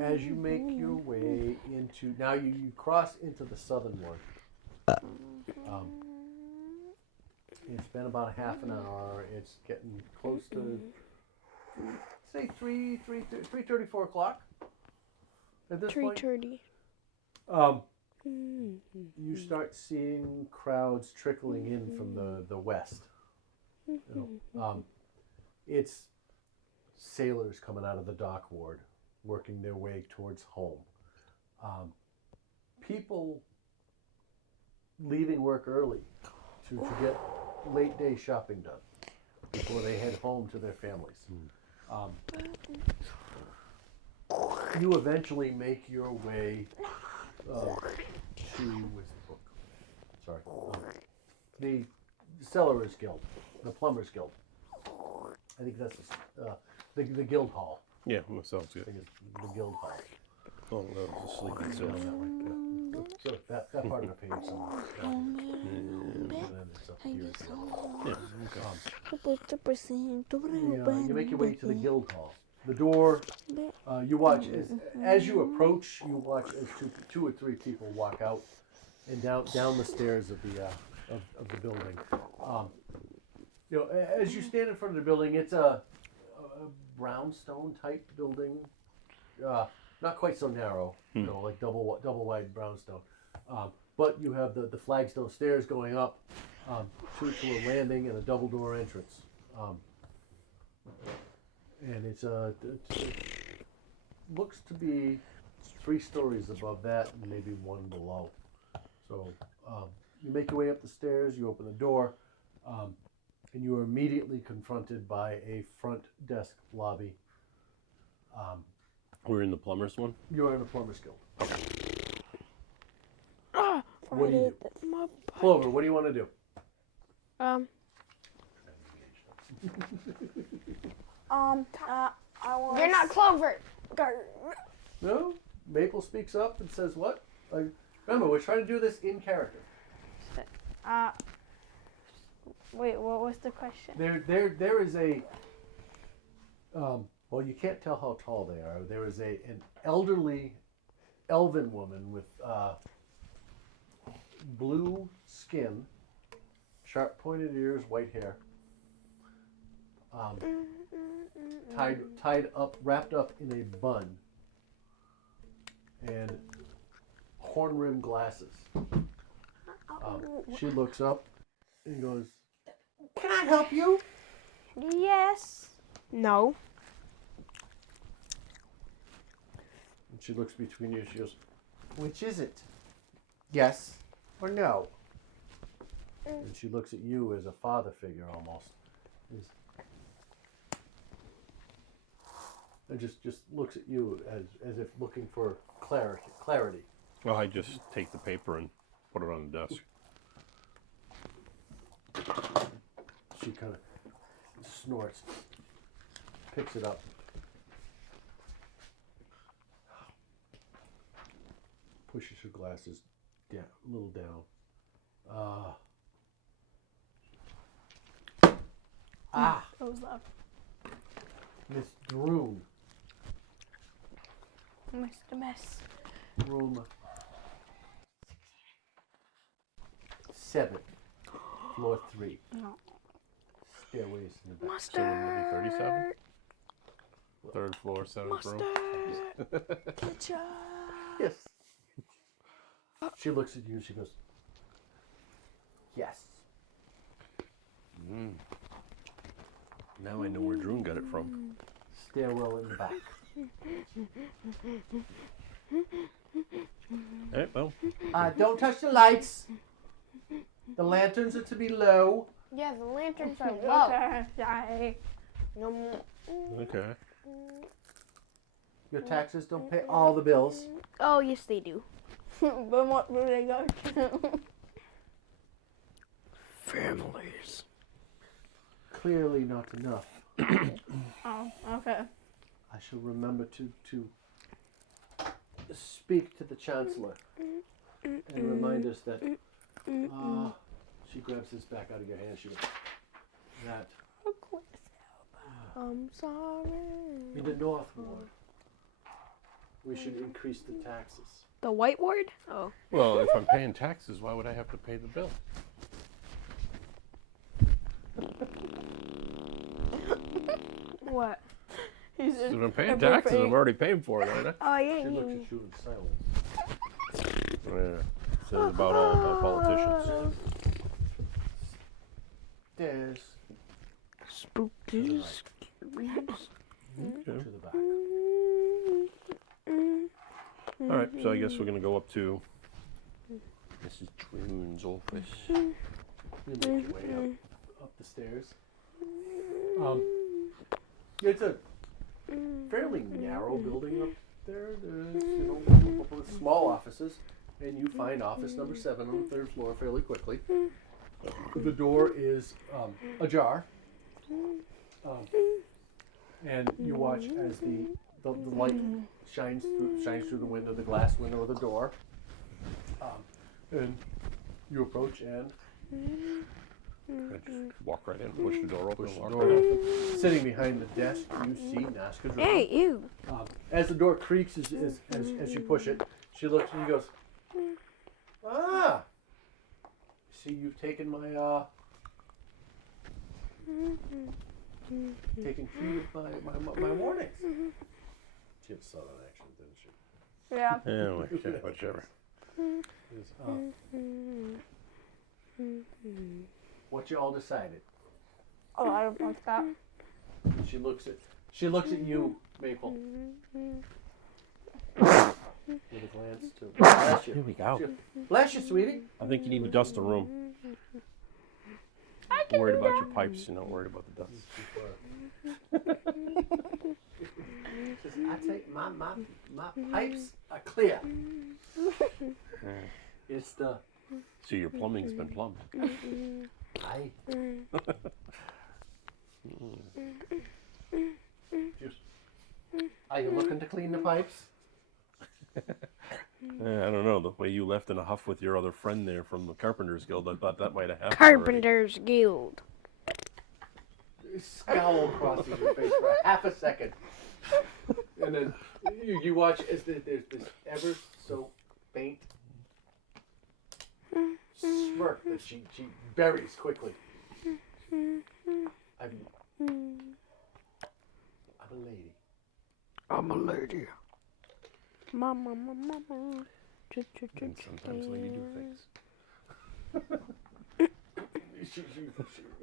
As you make your way into now, you cross into the southern one. It's been about half an hour. It's getting close to say 3:30, 4 o'clock. At this point, 3:30. you start seeing crowds trickling in from the west. It's sailors coming out of the dock ward, working their way towards home. People leaving work early to get late day shopping done before they head home to their families. You eventually make your way to where's the book? Sorry, the Cellars Guild, the Plumbers Guild. I think that's the guild hall. Yeah, that sounds I good. think it's the guild hall. Oh, no, it's a sleeping Down cell. that way, yeah. So that part of the page somewhere. And then it's up here. You make your way to the guild hall. The door, you watch as you approach. You watch as two or three people walk out and down the stairs of the building. As you stand in front of the building, it's a brownstone type building, not quite so narrow, like double wide brownstone. But you have the flagstone stairs going up to a landing and a double door entrance. And it looks to be 3 stories above that and maybe 1 below. So you make your way up the stairs, you open the door, and you are immediately confronted by a front desk lobby. We're in the plumber's one? You are in the Plumbers Guild. Ah, What do you do? my Clover, what do you want to do? I want. You're not Clover. No? Maple speaks up and says what? Remember, we're trying to do this in character. Wait, what was the question? There is a well, you can't tell how tall they are. There is an elderly elven woman with blue skin, sharp pointed ears, white hair, tied up, wrapped up in a bun, and horn rimmed glasses. She looks up and goes, "Can I help you?" Yes. No. And she looks between you. She goes, "Which is it? Yes or no?" And she looks at you as a father figure almost. And just looks at you as if looking for clarity. Well, I just take the paper and put it on the desk. She kind of snorts, picks it up, pushes her glasses down, a little down. What was that? Miss Droon, Mr. Mess. room 7, floor 3. No. Stairways in the back. So room maybe 37? 3rd floor, 7th room. Mustard. Ketchup. Yes. She looks at you and she goes, "Yes." Now I know where Droon got it from. Stairwell in the back. Hey, well, Don't touch the lights. The lanterns are to be low. Yeah, the lanterns are low. Sorry. okay. Your taxes don't pay all the bills. Oh, yes, they do. But what do they go to? Families. Clearly not enough. Oh, okay. I shall remember to speak to the Chancellor and remind us that she grabs this back out of your hand. She goes, that I'm sorry. in the North Ward we should increase the taxes. The White Ward? Oh. Well, if I'm paying taxes, why would I have to pay the bill? What? He If said, I'm paying If we're taxes, paying- I'm already paying for it, aren't I? Oh, yeah. She looks at you in silence. Yeah. Says about all of our politicians. There's Spooky. Okay. to the back. All right, so I guess we're gonna go up to Mrs. Droon's office. You make your way up the stairs. It's a fairly narrow building up there. There's, a couple of small offices, and you find office number 7 on the 3rd floor fairly quickly. The door is ajar. And you watch as the light shines through the window, the glass window of the door. And you approach and I just walk right in, push the door open, push and the walk door right in. open. Sitting behind the desk, you see Nazca's room. Hey, ew. As the door creaks as you push it, she looks and goes, "Ah, see, you've taken my taken heed of my warnings." She had a Southern accent, didn't she? Yeah. Yeah, whichever. What you all decided? Oh, I don't want that. She looks at you, Maple. With a glance to bless Here you. we go. Bless you, sweetie. I think you need to dust the room. I'm worried about your pipes, you're not worried about the dust. Says, I take my pipes are clear. It's the So your plumbing's been plumbed. I. Just, are you looking to clean the pipes? I don't know, the way you left in a huff with your other friend there from the Carpenters Guild, I thought that might have happened already. Carpenter's Guild. Scowl crosses your face for half a second, and then you watch as there's this ever so faint smirk that she buries quickly. I'm a lady. I'm a lady. Mama. And sometimes lady do things.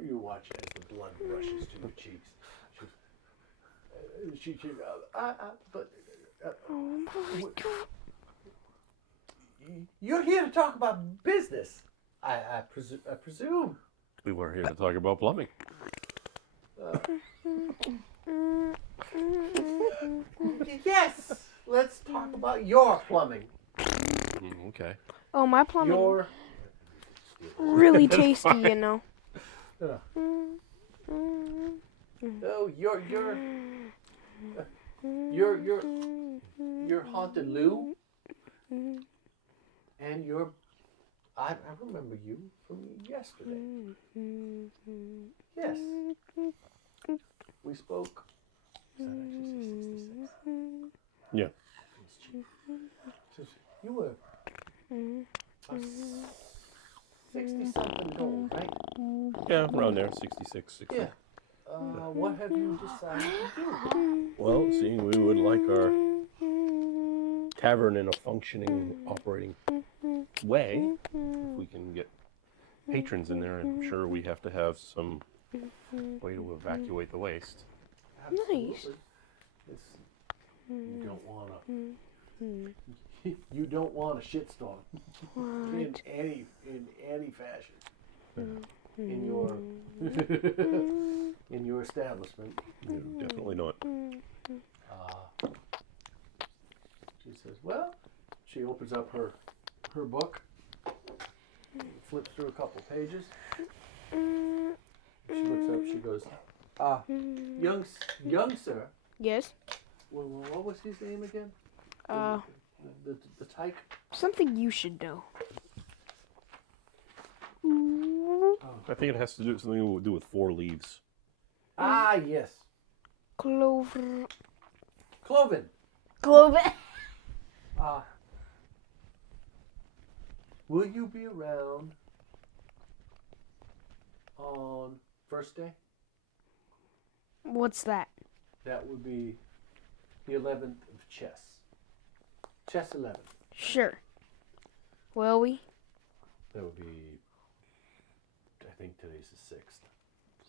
You watch as the blood rushes to your cheeks. You're here to talk about business. I presume. We were here to talk about plumbing. Yes. Let's talk about your plumbing. Okay. Oh, my plumbing. Your Really tasty, you know. Oh, your haunted loo, and your I remember you from yesterday. Yes, we spoke. Is that actually 66? Yeah. You were 60-something gold, right? Yeah, around there, 66, 60. Yeah. What have you decided to do? Well, seeing we would like our tavern in a functioning, operating way, if we can get patrons in there, I'm sure we have to have some way to evacuate the waste. Absolutely. You don't want you don't want a shitstorm in any fashion in your in your establishment. No, definitely not. She says, "Well," she opens up her book, flips through a couple pages. She looks up. She goes, young sir." Yes. Well, what was his name again? The tyke. Something you should know. I think it has to do something to do with 4 leaves. Ah, yes, Clover. Cloven. Cloven. Will you be around on first day? What's that? That would be the 11th of chess. Chess 11th. Sure. Will we? That would be, I think today's the 6th.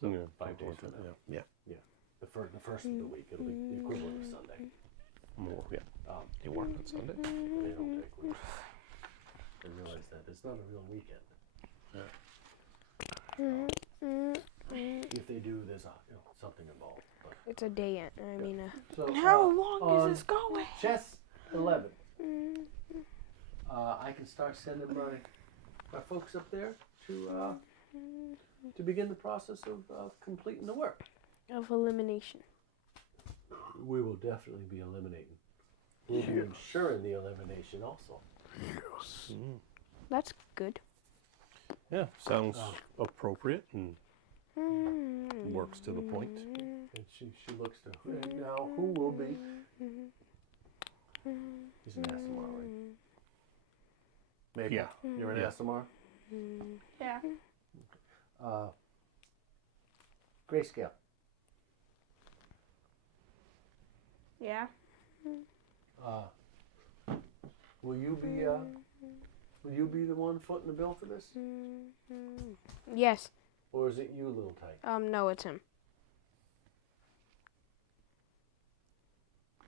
So, yeah, 5 days from now. Yeah. The first of the week. It'll be the equivalent of Sunday. More, yeah. You work on Sunday? They don't take weeks. They realize that it's not a real weekend. If they do, there's something involved. But, It's a day. I mean, so, how long on is this going? Chess 11. I can start sending my folks up there to begin the process of completing the work. Of elimination. we will definitely be eliminating. We'll be ensuring the elimination also. Yes. That's good. Yeah, sounds appropriate and works to the point. And she looks to now who will be. He's an Asimar, right? Maybe. Yeah. You're an Yeah. Asimar? Yeah. Grayscale. Yeah. Will you be the one footing the bill for this? Yes. Or is it you, little tyke? No, it's him.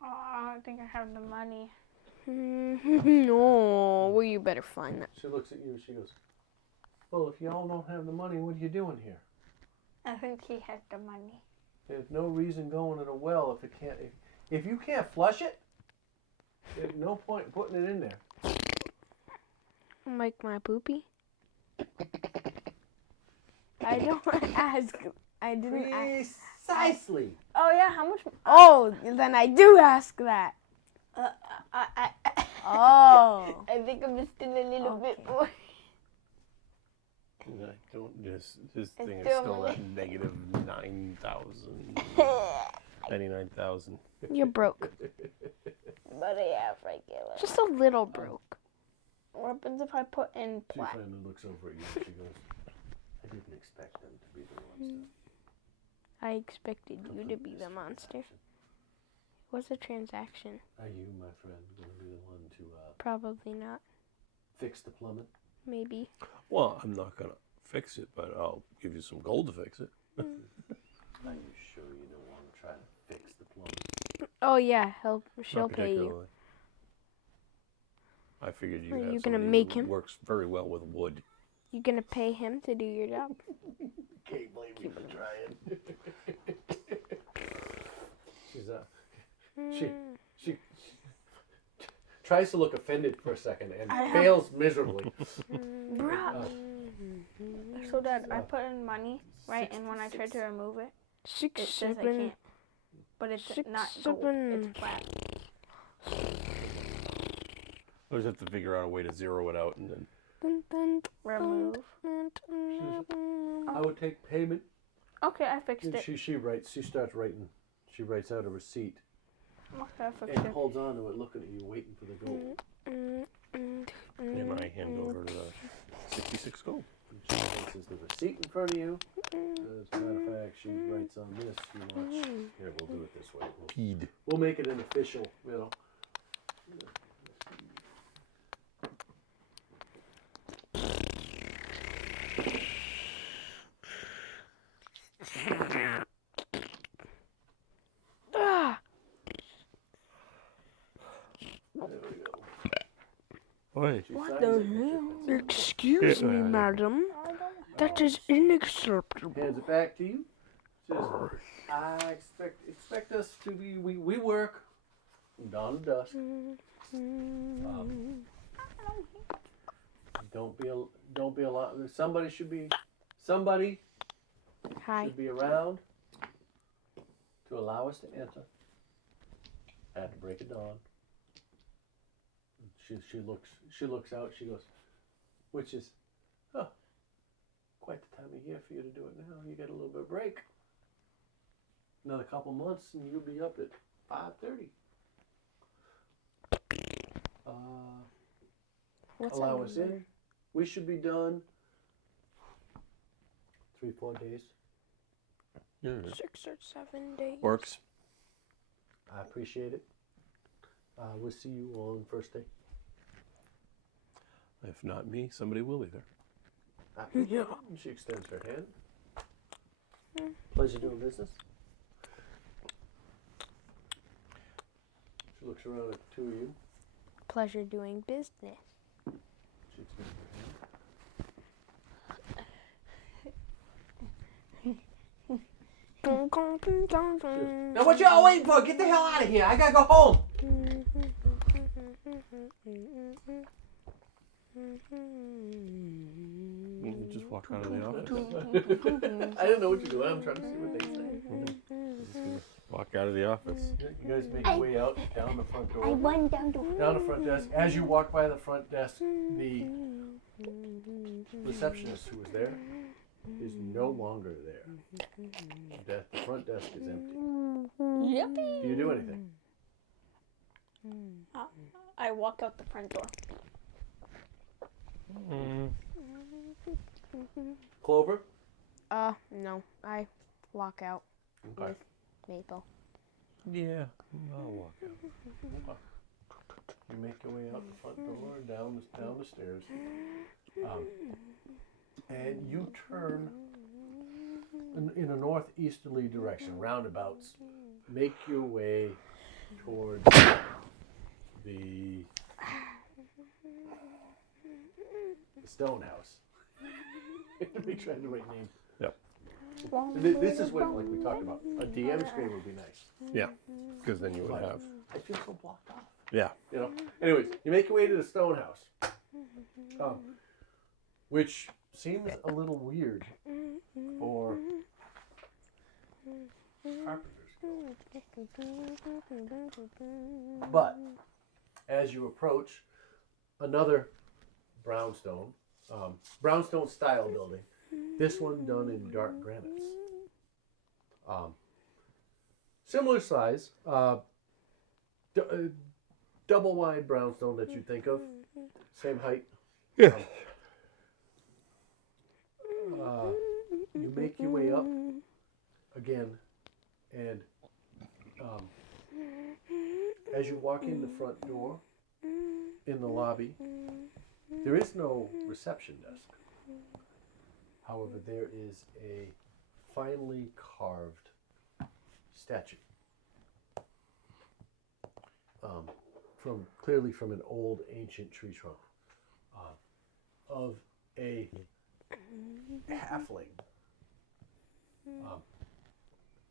Oh, I think I have the money. No, well, you better find that. She looks at you and she goes, well, if y'all don't have the money, what are you doing here? I think he has the money. There's no reason going in a well if it can't. If you can't flush it, there's no point in putting it in there. Like my poopy? I don't ask. I didn't ask. Precisely. Oh yeah, how much? Oh, then I do ask that. Oh. I think I'm still a little bit more. I don't. This thing is still still money. at negative 9,000, 99,000. You're broke. But I have regular. Just a little broke. What happens if I put in She plat? finally looks over at you and she goes, I didn't expect them to be the ones I expected to you to be the monster. What's a transaction? Are you, my friend, going to be the one to Probably not. fix the plumbing? Maybe. Well, I'm not gonna fix it, but I'll give you some gold to fix it. Are you sure you don't want to try to fix the plumbing? Oh yeah, she'll Not pay you. particularly. I figured you Are had you gonna somebody make who him? works very well with wood. You gonna pay him to do your job? Can't blame you for trying. She tries to look offended for a second and fails miserably. So Dad, I put in money, right? And when I try to remove it, it says I 6, 7. can't. But it's 6, not gold. 7. It's flat. I just have to figure out a way to zero it out and then. Dun, dun, Remove. I would take payment. Okay, I fixed And it. she starts writing. She writes out a receipt Okay, I fixed and it. holds on to it, looking at you, waiting for the gold. And I hand over the 66 gold. And she places the receipt in front of you. As a matter of fact, she writes on this. You watch. Here, we'll do it this way. Peed. We'll make it an official, you know. Ah, There we go. Oi. She what signs the it, hell? Excuse me, madam. That is unacceptable. hands it back to you. Says, I expect us to be. We work from dawn to dusk. Don't be a lot. Somebody should be Hi. around to allow us to enter at the break of dawn. She looks out. She goes, which is, quite the time of year for you to do it now. You get a little bit of break. Another couple months and you'll be up at 5:30. What's Allow that us number? in. We should be done 3-4 days. Yeah. 6 or 7 days. Works. I appreciate it. We'll see you on first day. If not me, somebody will be there. Yeah. She extends her hand. Pleasure doing business. She looks around at the two of you. Pleasure doing business. She extends her hand. Now what y'all waiting for? Get the hell out of here. I gotta go home. You just walk out of the office. I didn't know what you're doing. I'm trying to see what they say. Walk out of the office. You guys make your way out down the front door. went down to. Down the front desk. As you walk by the front desk, the receptionist who was there is no longer there. The front desk is empty. Yippee! Do you do anything? I walk out the front door. Clover? No. I walk out Okay. with Maple. Yeah, I'll walk out. You make your way out the front door, down the stairs, and you turn in a northeasterly direction, roundabouts. Make your way towards the stone house. Make sure I have the right name. Yep. This is what, like we talked about, a DM screen would be nice. Yeah, because then you would have. I feel so blocked off. Yeah. You know. Anyways, you make your way to the stone house, which seems a little weird for carpenters. But as you approach another brownstone style building, this one done in dark granites. Similar size, double wide brownstone that you think of, same height. Yeah. You make your way up again, and as you walk in the front door in the lobby, there is no reception desk. However, there is a finely carved statue clearly from an old ancient tree trunk of a halfling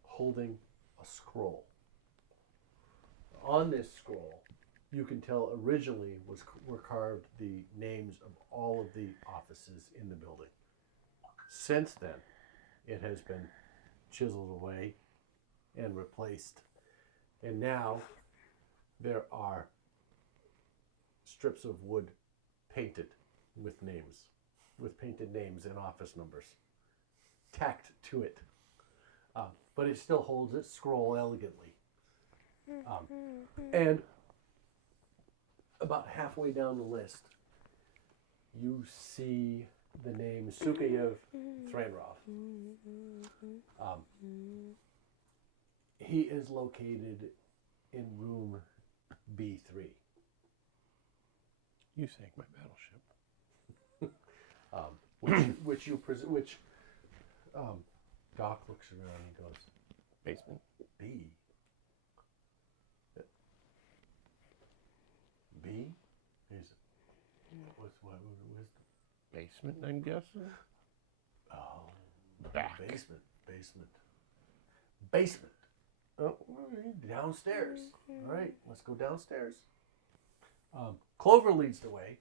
holding a scroll. On this scroll, you can tell originally were carved the names of all of the offices in the building. Since then, it has been chiseled away and replaced. And now there are strips of wood painted with names, with painted names and office numbers tacked to it. But it still holds its scroll elegantly. And about halfway down the list, you see the name Sukayev Thranrov. He is located in room B3. You sank my battleship. Which Doc looks around and goes, Basement. B? B? What was Basement, I'm guessing. Back. Basement. Oh, downstairs. All right, let's go downstairs. Clover leads the way.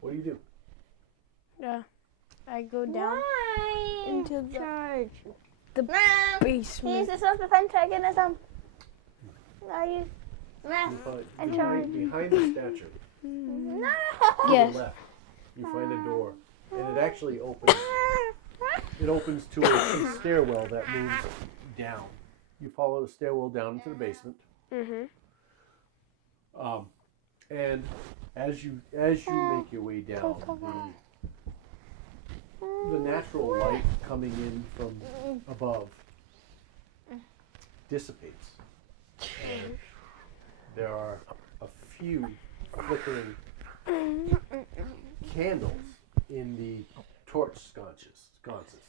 What do you do? I go down Why? into the Mom, basement. he's the self-defense antagonism. Are you? Mom, You find behind the statue, no. to Yes. the left, you find a door, and it actually opens. It opens to a stairwell that moves down. You follow the stairwell down into the basement. And as you make your way down, the natural light coming in from above dissipates. And there are a few flickering candles in the torch sconces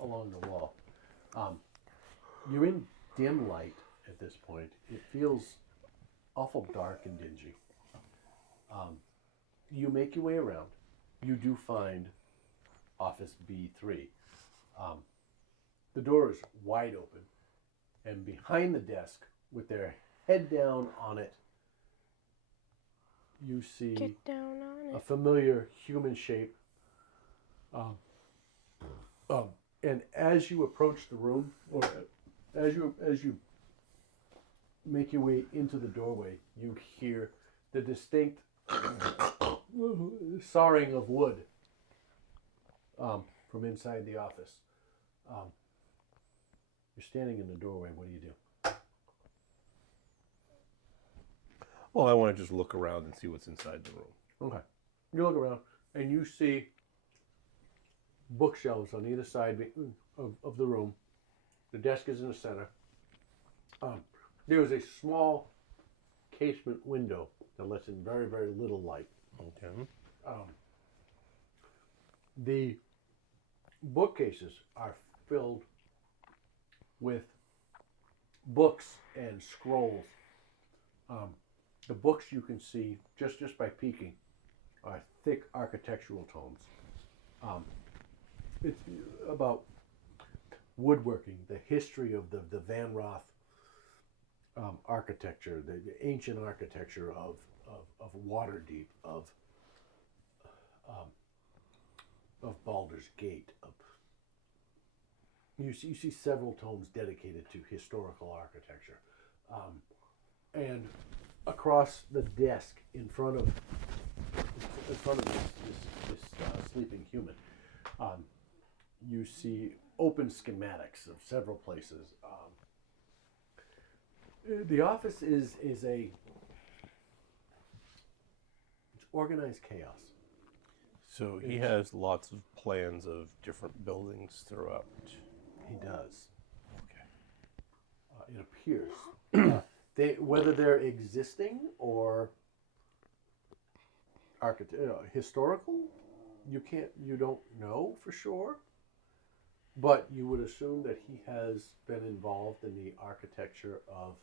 along the wall. You're in dim light at this point. It feels awful dark and dingy. You make your way around. You do find office B3. The door is wide open, and behind the desk, with their head down on it, you see Get down on a familiar human shape. And as as you approach the room, or as you make your way into the doorway, you hear the distinct sawing of wood from inside the office. You're standing in the doorway. What do you do? Well, I want to just look around and see what's inside the room. Okay. You look around and you see bookshelves on either side of the room. The desk is in the center. There is a small casement window that lets in very, very little light. Okay. The bookcases are filled with books and scrolls. The books you can see just by peeking are thick architectural tomes. It's about woodworking, the history of the Van Roth architecture, the ancient architecture of Waterdeep, of Baldur's Gate. You see several tomes dedicated to historical architecture, and across the desk in front of this sleeping human, you see open schematics of several places. The office is it's organized chaos. So he has lots of plans of different buildings throughout. He does. Okay. It appears whether they're existing or historical, you don't know for sure. But you would assume that he has been involved in the architecture of,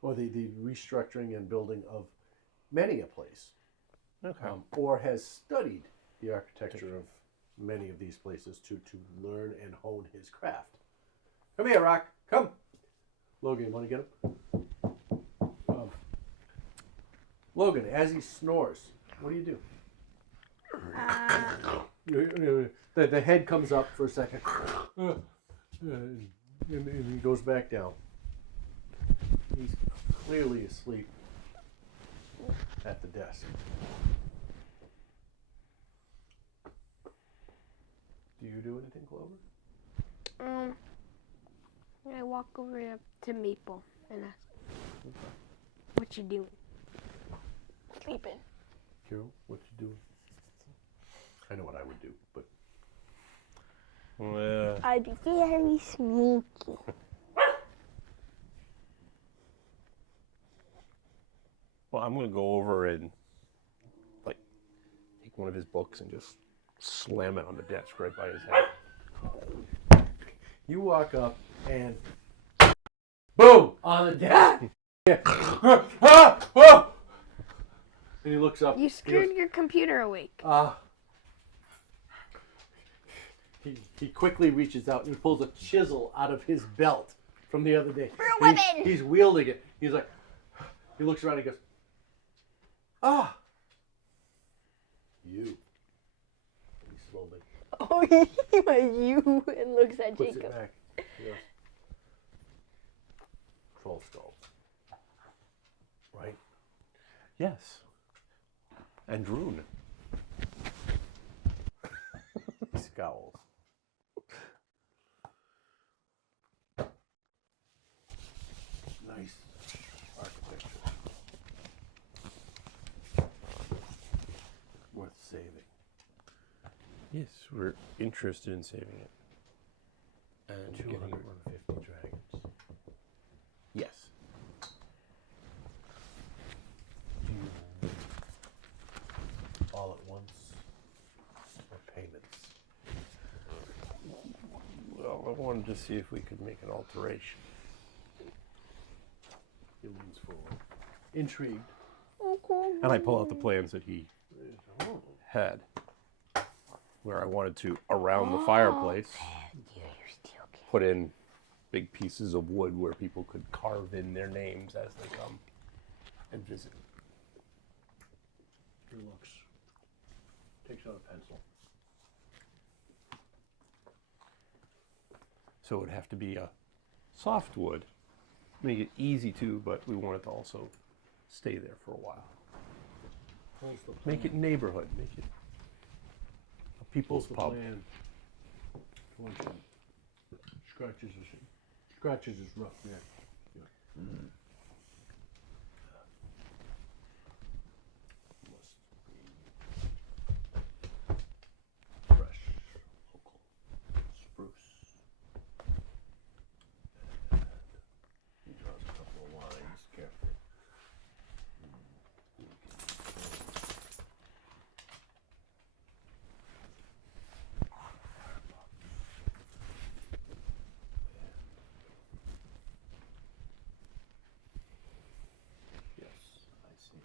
or the restructuring and building of many a place. Okay. Or has studied the architecture of many of these places to learn and hone his craft. Come here, Rock. Come. Logan, want to get him? Logan, as he snores, what do you do? The head comes up for a second, and he goes back down. He's clearly asleep at the desk. Do you do anything, Clover? I walk over to Maple and ask, "What you doing?" Sleeping. Carol, what you doing? I know what I would do, but Well, I'd be very sneaky. I'm going to go over and take one of his books and just slam it on the desk right by his head. you walk up and boom on the desk. And he looks up. You scared your computer awake. He quickly reaches out and he pulls a chisel out of his belt from the other day. He's wielding it. He's like, he looks around and he goes, you. He slowly Oh, you and looks at puts Jacob. it back. He goes, 12 skulls. Right? Yes. And Rune. He scowls. Nice architecture. Worth saving. Yes, we're interested in saving it. And getting it. 250 dragons. Yes. Do you all at once or payments? Well, I wanted to see if we could make an alteration. He leans forward. Intrigued. And I pull out the plans that he had, where I wanted to, around the fireplace, put in big pieces of wood where people could carve in their names as they come and visit. He looks. Takes out a pencil. So it would have to be a soft wood. Make it easy to, but we want it to also stay there for a while. Pulls the Make it neighborhood. Make it a people's pulls the pub. plan. Once it scratches his rough neck. Yeah. Must be fresh, local spruce. And he draws a couple of lines carefully. Yes, I see it.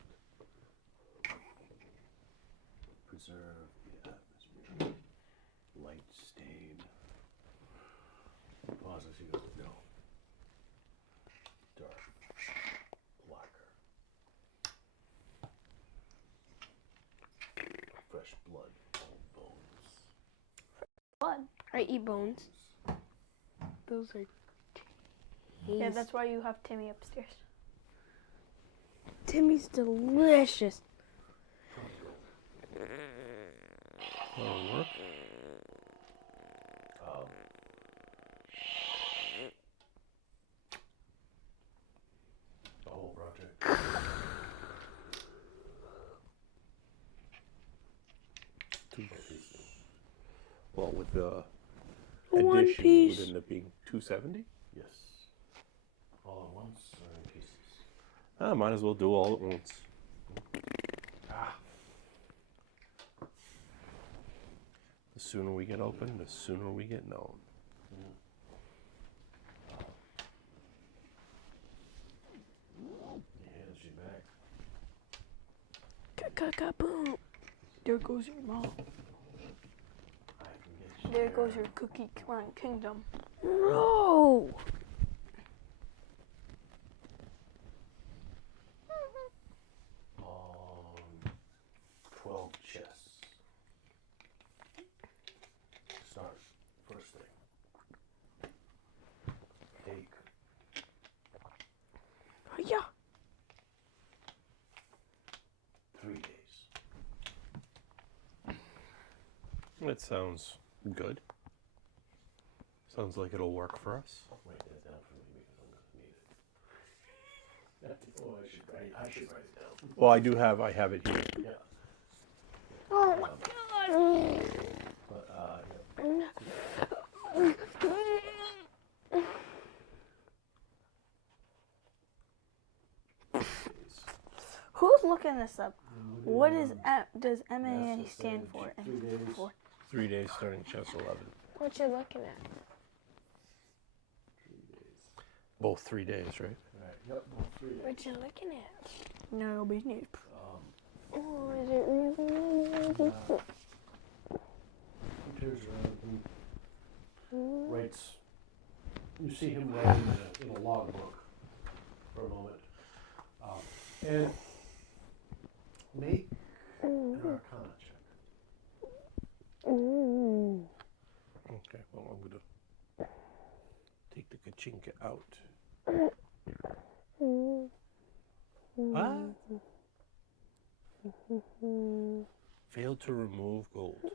Preserve the atmosphere. Light stain. Pauses, he goes, no. Dark. Blacker. Fresh blood. Old bones. Blood. I eat bones. Those are Yeah, that's why you have Timmy upstairs. Timmy's delicious. That'll work. The whole project. Well, with the One addition, piece. would end up being 270. Yes. All at once or in pieces? I might as well do all at once. Ah. The sooner we get open, the sooner we get known. He hands you back. Ka-ka-ka-boom. There goes your mom. I can get you There goes your cookie kingdom. No. 12 chests. Start. First thing. Take Yeah. 3 days. That sounds good. Sounds like it'll work for us. Write that down for me because I'm going to need it. Oh, I should write it down. Well, I have it here. Yeah. Oh my god! But, Who's looking this up? What is does MAA stand for? 3 days. 3 days starting chest 11. What you looking at? 3 days. Both 3 days, right? Right. Yep. 3 days. What you looking at? No business. Oh, is it really? He turns around and writes. You see him writing in a logbook for a moment. And make an Arcana check. Okay, well, I'm going to take the Kachinka out. What? Failed to remove gold.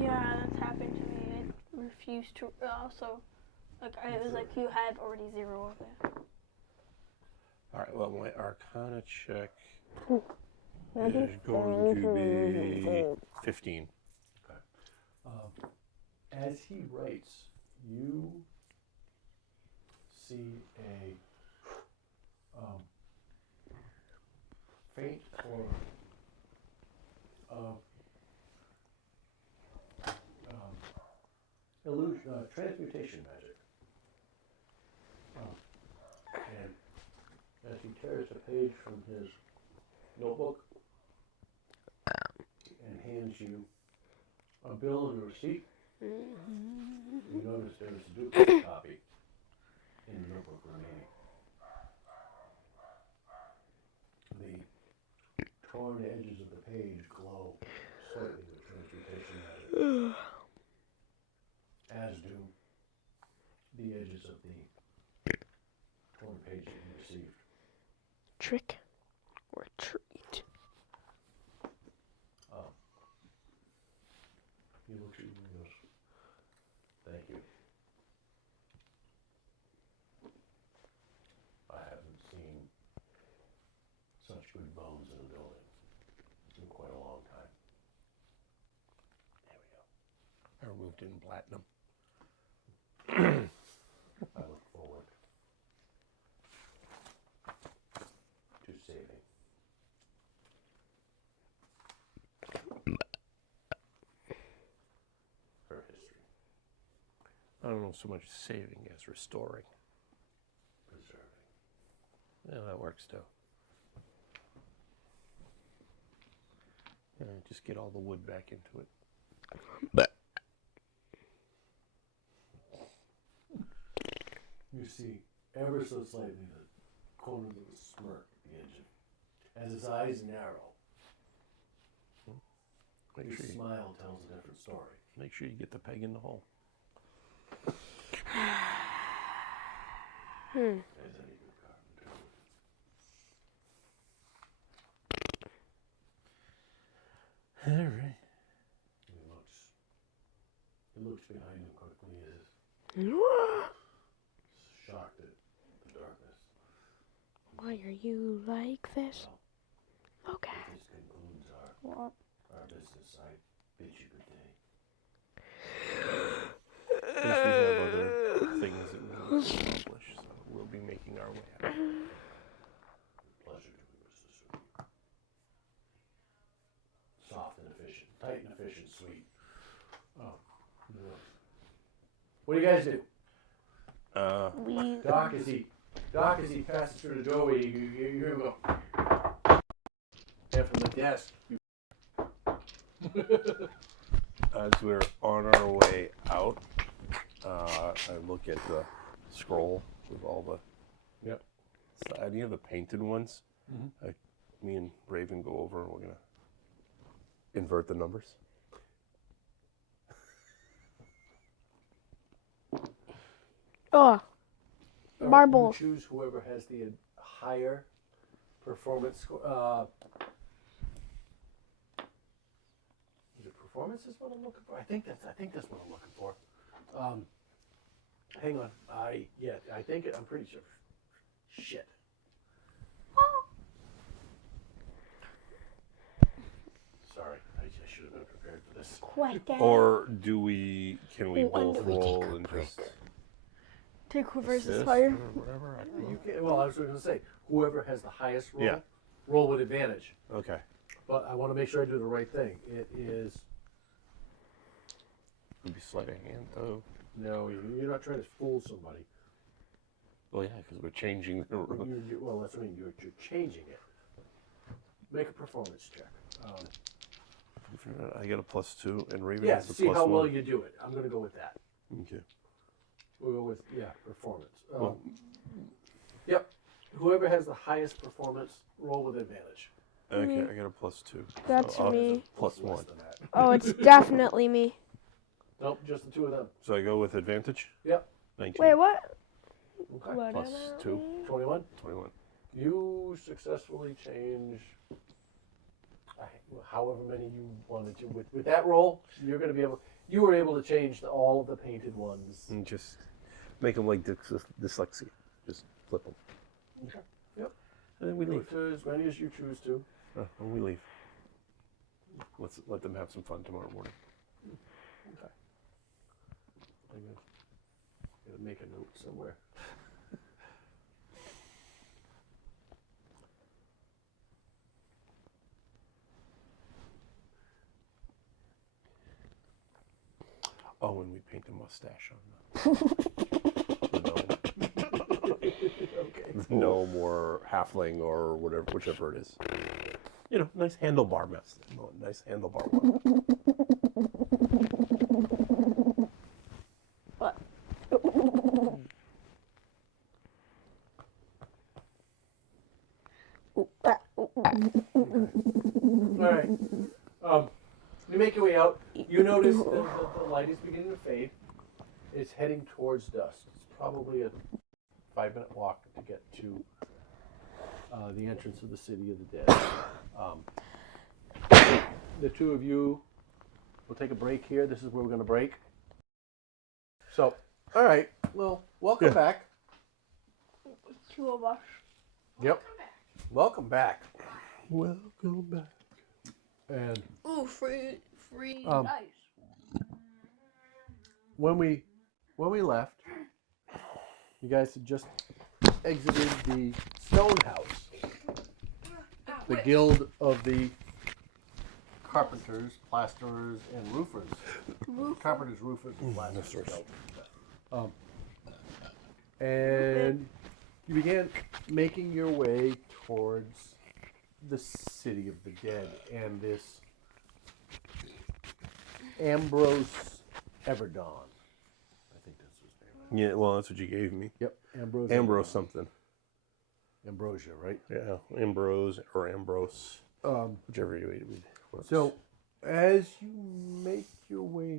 Yeah, that's happened to me. It refused to. Also, like it was like you had already 0 of it. All right, well, my Arcana check is going to be 15. As he writes, you see a faint or illusion, transmutation magic. And as he tears a page from his notebook and hands you a bill and a receipt, you notice there's a duplicate copy in the notebook remaining. The torn edges of the page glow slightly with transmutation magic, as do the edges of the torn page that you received. Trick or treat? He looks at you and goes, "Thank you. I haven't seen such good bones in a building in quite a long time." There we go. I removed it in platinum. I look forward to saving. Her history, I don't know so much saving as restoring. preserving. Yeah, that works too. Yeah, just get all the wood back into it. You see ever so slightly the corner of a smirk at the edge of, as his eyes narrow. Make His sure, you, smile tells a different story. make sure you get the peg in the hole. As any good carpenter would. All right. He looks behind him quickly as shocked at the darkness. Why are you like this? Okay. This concludes our business. I bid you good day. Since we have other things that we want to accomplish, so we'll be making our way out. Pleasure doing business with you. Soft and efficient. Tight and efficient, sweet. Oh. Yeah. What do you guys do? Doc, as he passes through the doorway, you hear him go. And from the desk, As we're on our way out, I look at the scroll with all the. Yep. Any of the painted ones? Mhm. Me and Raven go over and we're gonna invert the numbers. Oh, All marbles. You choose whoever has the higher performance score. Is it performance is what I'm looking for? I think that's what I'm looking for. Hang on. I'm pretty sure. Shit. Sorry, I should have been prepared for this. Quite that. Or can we Oh, both and we roll take a and break. just Take whoever's assist higher. or whatever? I don't know. You can, well, I was going to say, whoever has the highest roll, Yeah. roll with advantage. Okay. But I want to make sure I do the right thing. It is Maybe sleight of hand though. no, you're not trying to fool somebody. Well, yeah, because we're changing the. Well, that's what I mean. You're changing it. Make a performance check. I get a +2, and Raven Yeah, has a see how +1. well you do it. I'm going to go with that. Okay. We'll go with performance. Well- Yep. Whoever has the highest performance, roll with advantage. Okay, I got a +2. That's I'll- me. Plus Less 1. than that. Oh, it's definitely me. Nope, just the two of them. So I go with advantage. Yep. 19. Wait, what? Okay. What Plus am I? 2. 21. 21. You successfully change however many you wanted to. With that roll, you're going to be able. You were able to change all of the painted ones. And just make them like dyslexia. Just flip them. Okay. Yep. And then we Go leave. to as many as you choose to. And we leave. Let's let them have some fun tomorrow morning. Okay. I'm gonna make a note somewhere. Oh, and we paint the mustache on the Okay. gnome or halfling or whatever, whichever it is. You know, nice handlebar mess. Nice handlebar one. What? All right. You make your way out. You notice the light is beginning to fade. It's heading towards dusk. It's probably a 5-minute walk to get to the entrance of the City of the Dead. The two of you will take a break here. This is where we're going to break. So, all right. Well, welcome back. Two of us. Yep. Welcome back. Welcome back. And Ooh, free Nice. when we left, you guys had just exited the stone house, the guild of the carpenters, plasterers, and roofers. Carpenters, roofers, and plasterers. And you began making your way towards the City of the Dead and this Ambrose Everdon. I think that's his name. Yeah, well, that's what you gave me. Yep, Ambrose. Ambrose Everdon. something. Ambrosia, right? Yeah, Ambrose or Ambrose, whichever way it works. So, as you make your way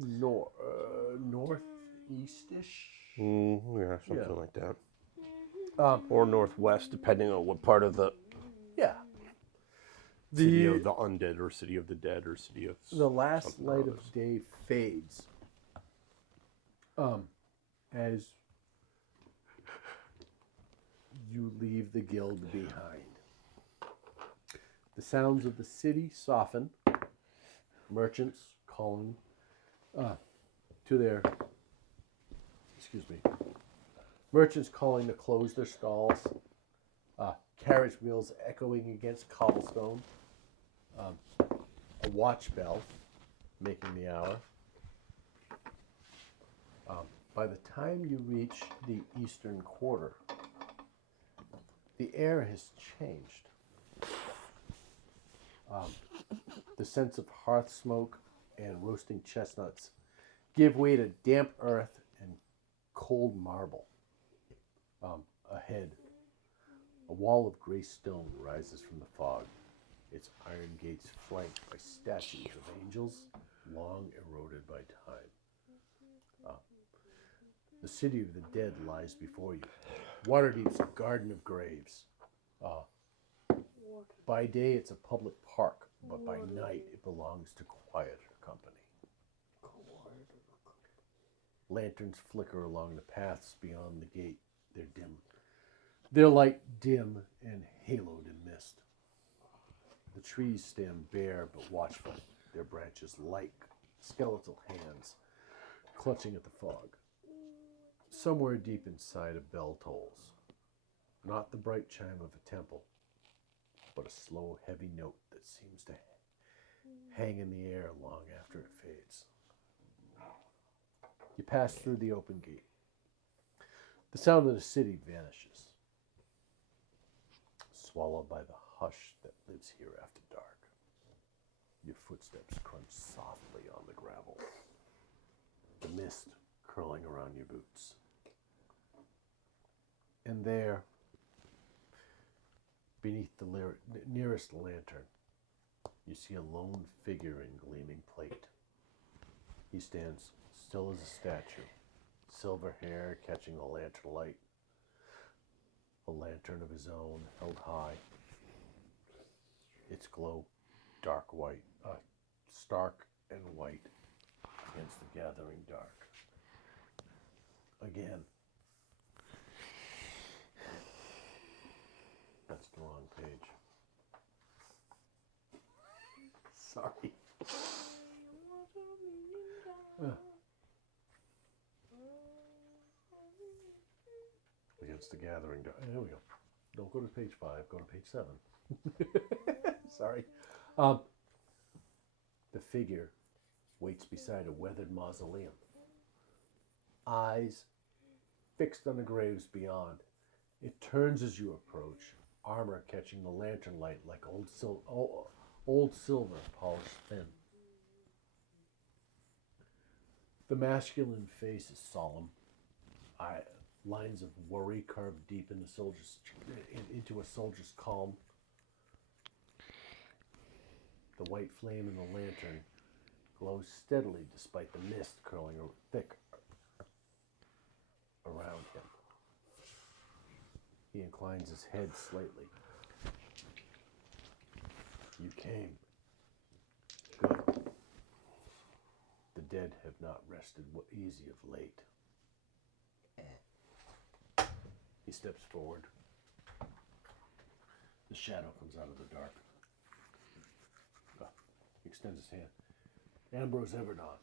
northeast-ish, yeah, something Yeah. like that. um, Or northwest, depending on what part of the yeah, city of the undead or city of the dead or city of the last something light or of others. day fades. As you leave the guild behind. The sounds of the city soften. Merchants calling to their, merchants calling to close their stalls. Carriage wheels echoing against cobblestone. A watch bell making the hour. By the time you reach the eastern quarter, the air has changed. The sense of hearth smoke and roasting chestnuts give way to damp earth and cold marble. Ahead, a wall of gray stone rises from the fog, its iron gates flanked by statues of angels, long eroded by time. The City of the Dead lies before you. Waterdeep's a garden of graves. By day, it's a public park, but by night, it belongs to quieter company. Lanterns flicker along the paths beyond the gate. They're dim. Their light dim and haloed in mist. The trees stand bare but watchful, their branches like skeletal hands clutching at the fog. Somewhere deep inside, a bell tolls. Not the bright chime of a temple, but a slow, heavy note that seems to hang in the air long after it fades. You pass through the open gate. The sound of the city vanishes, swallowed by the hush that lives here after dark. Your footsteps crunch softly on the gravel, the mist curling around your boots. And there, beneath the nearest lantern, you see a lone figure in gleaming plate. He stands still as a statue, silver hair catching the lantern light, a lantern of his own held high. Its glow stark and white against the gathering dark. Again. That's the wrong page. Sorry. Against the gathering dark. There we go. Don't go to page 5. Go to page 7. Sorry. The figure waits beside a weathered mausoleum. Eyes fixed on the graves beyond. It turns as you approach, armor catching the lantern light like old silver polished thin. The masculine face is solemn, lines of worry carved deep in into a soldier's calm. The white flame in the lantern glows steadily despite the mist curling thick around him. He inclines his head slightly. You came. Good. The dead have not rested easy of late. He steps forward. The shadow comes out of the dark. He extends his hand. Ambrose Everdon.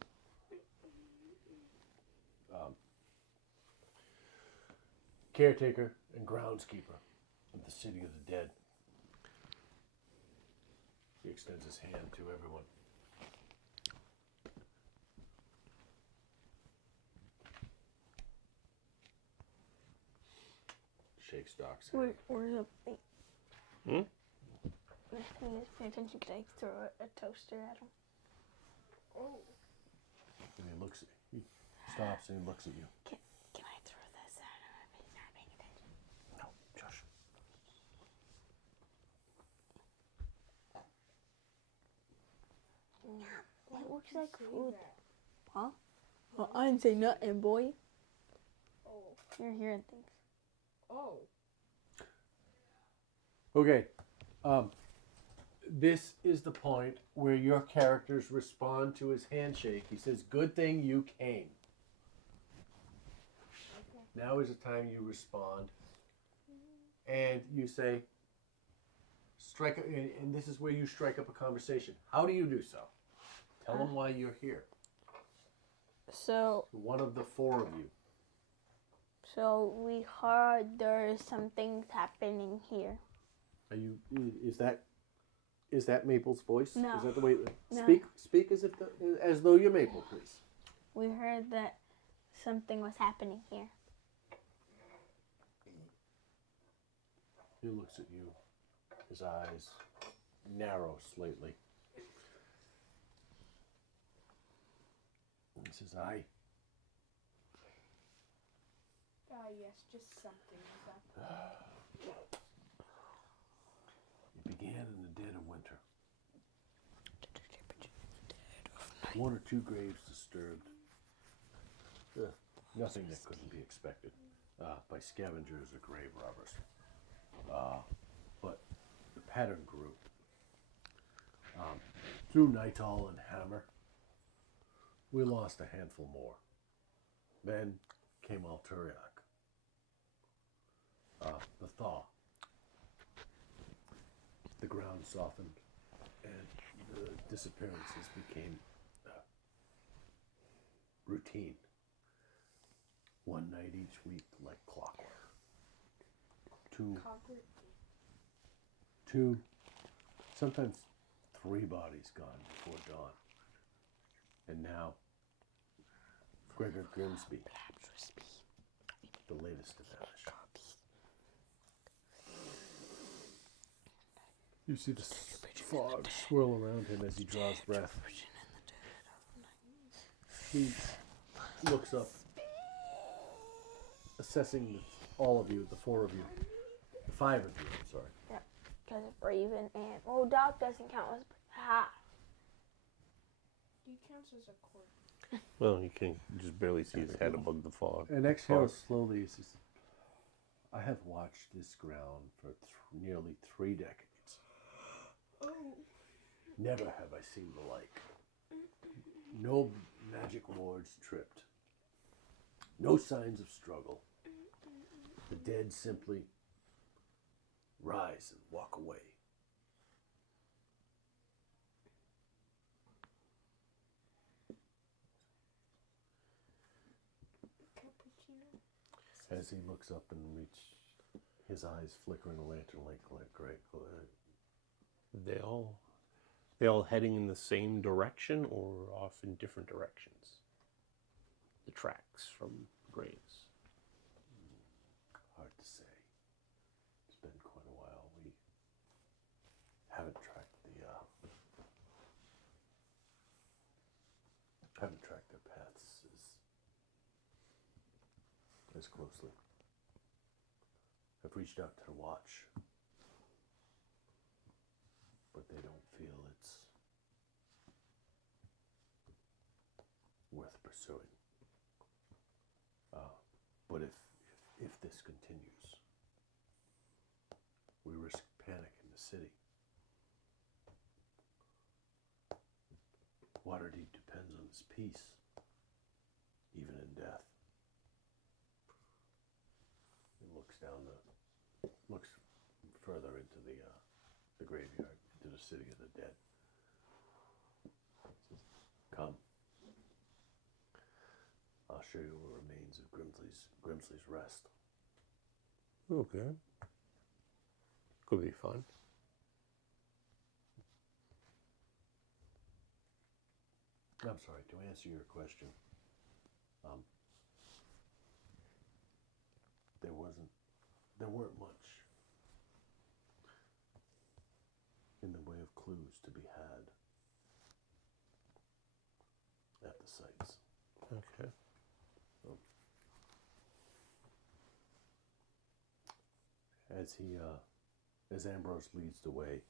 Caretaker and groundskeeper of the city of the dead. He extends his hand to everyone. Shake stocks. Where's the thing? Hmm? The thing is, pay attention, could I throw a toaster at him? Oh. And he looks. He stops and he looks at you. Can I throw this at him if he's not paying attention? No, Josh. It looks like food. Huh? Well, I didn't say nothing, boy. Oh. You're hearing things. Oh. Okay. This is the point where your characters respond to his handshake. He says, "Good thing you came." Okay. Now is the time you respond, and you say, "Strike," and this is where you strike up a conversation. How do you do so? Tell them why you're here. So One of the four of you. we heard there's some things happening here. Are you? Is that Maple's voice? No. Is that the way? No. Speak as though you're Maple, please. We heard that something was happening here. He looks at you. His eyes narrow slightly. He says, Yes, just something like that. It began in the dead of winter. One or two graves disturbed. Nothing that couldn't be expected by scavengers or grave robbers. But the pattern grew. Through Nightall and Hammer, we lost a handful more. Then came Alturiak. The thaw. The ground softened, and the disappearances became routine. One night each week, like clockwork. Two, sometimes three bodies gone before dawn. And now, Gregor Grimsby, the latest to vanish. You see the fog swirl around him as he draws breath. He looks up, assessing all of you, the four of you, the five of you, I'm sorry. Because of Raven and Doc doesn't count as He counts as a cord. Well, you can just barely see his head above the fog. And exhales slowly. He says, I have watched this ground for nearly 3 decades. Oh. Never have I seen the like. No magic wards tripped. No signs of struggle. The dead simply rise and walk away. Cappuccino. As he looks up and his eyes flickering a lantern like great. They all heading in the same direction or off in different directions? The tracks from graves. Hard to say. It's been quite a while. We haven't tracked their paths as closely. I've reached out to the watch, but they don't feel it's worth pursuing. But if this continues, we risk panic in the city. Waterdeep depends on its peace, even in death. He looks looks further into the graveyard, into the city of the dead. He says, "Come. I'll show you the remains of Grimsley's Rest." Okay. Could be fun. I'm sorry, to answer your question, there weren't much in the way of clues to be had at the sites. Okay. As Ambrose leads the way,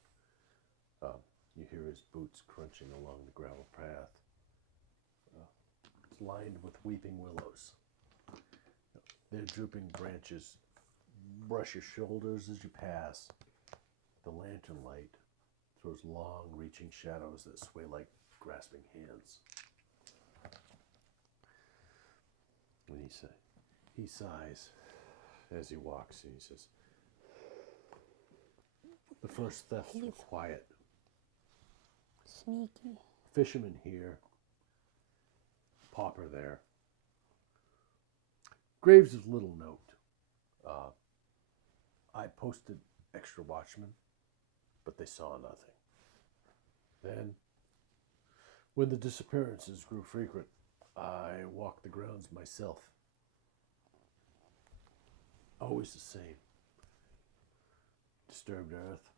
you hear his boots crunching along the gravel path. It's lined with weeping willows. Their drooping branches brush your shoulders as you pass. The lantern light throws long, reaching shadows that sway like grasping hands. And he sighs as he walks, and he says, "The first thefts were quiet. Sneaky. Fisherman here, pauper there. Graves of little note. I posted extra watchmen, but they saw nothing. Then, when the disappearances grew frequent, I walked the grounds myself. Always the same. Disturbed earth,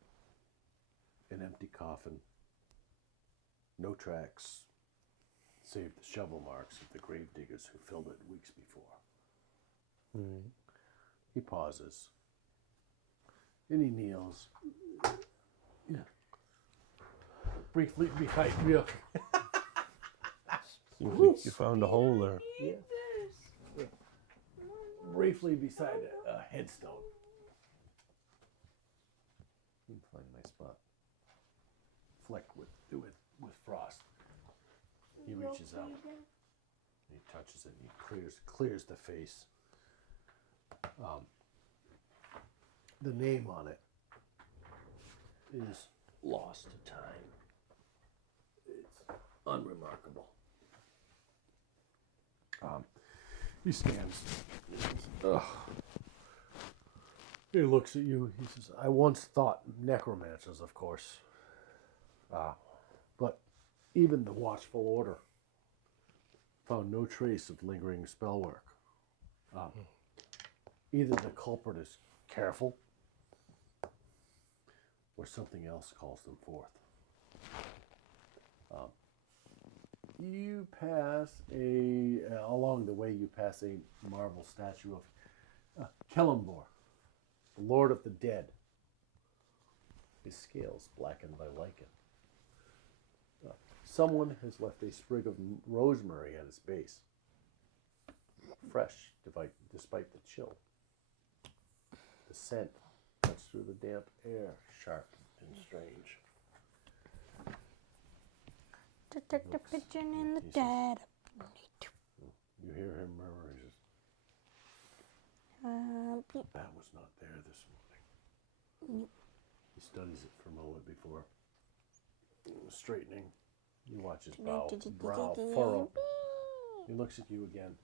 an empty coffin, no tracks, save the shovel marks of the grave diggers who filled it weeks before." Mm. He pauses, and he kneels. Yeah. Briefly behind you. Seems like you found a hole there. Yeah. Briefly beside a headstone. You can find a nice spot. Flecked with frost. He reaches out. And he touches it and he clears the face. The name on it is lost to time. It's unremarkable. He stands. He looks at you. He says, "I once thought necromancers, of course. But even the watchful order found no trace of lingering spell work. Either the culprit is careful, or something else calls them forth." You pass along the way you pass a marble statue of Kellumbor, the Lord of the Dead. His scales blackened by lichen. Someone has left a sprig of rosemary at its base, fresh despite the chill. The scent cuts through the damp air, sharp and strange. Detective Pigeon in the He says- dead. You hear him murmur. He says, "That was not there this morning." He studies it for a moment before straightening. You watch his brow furrow. He looks at you again.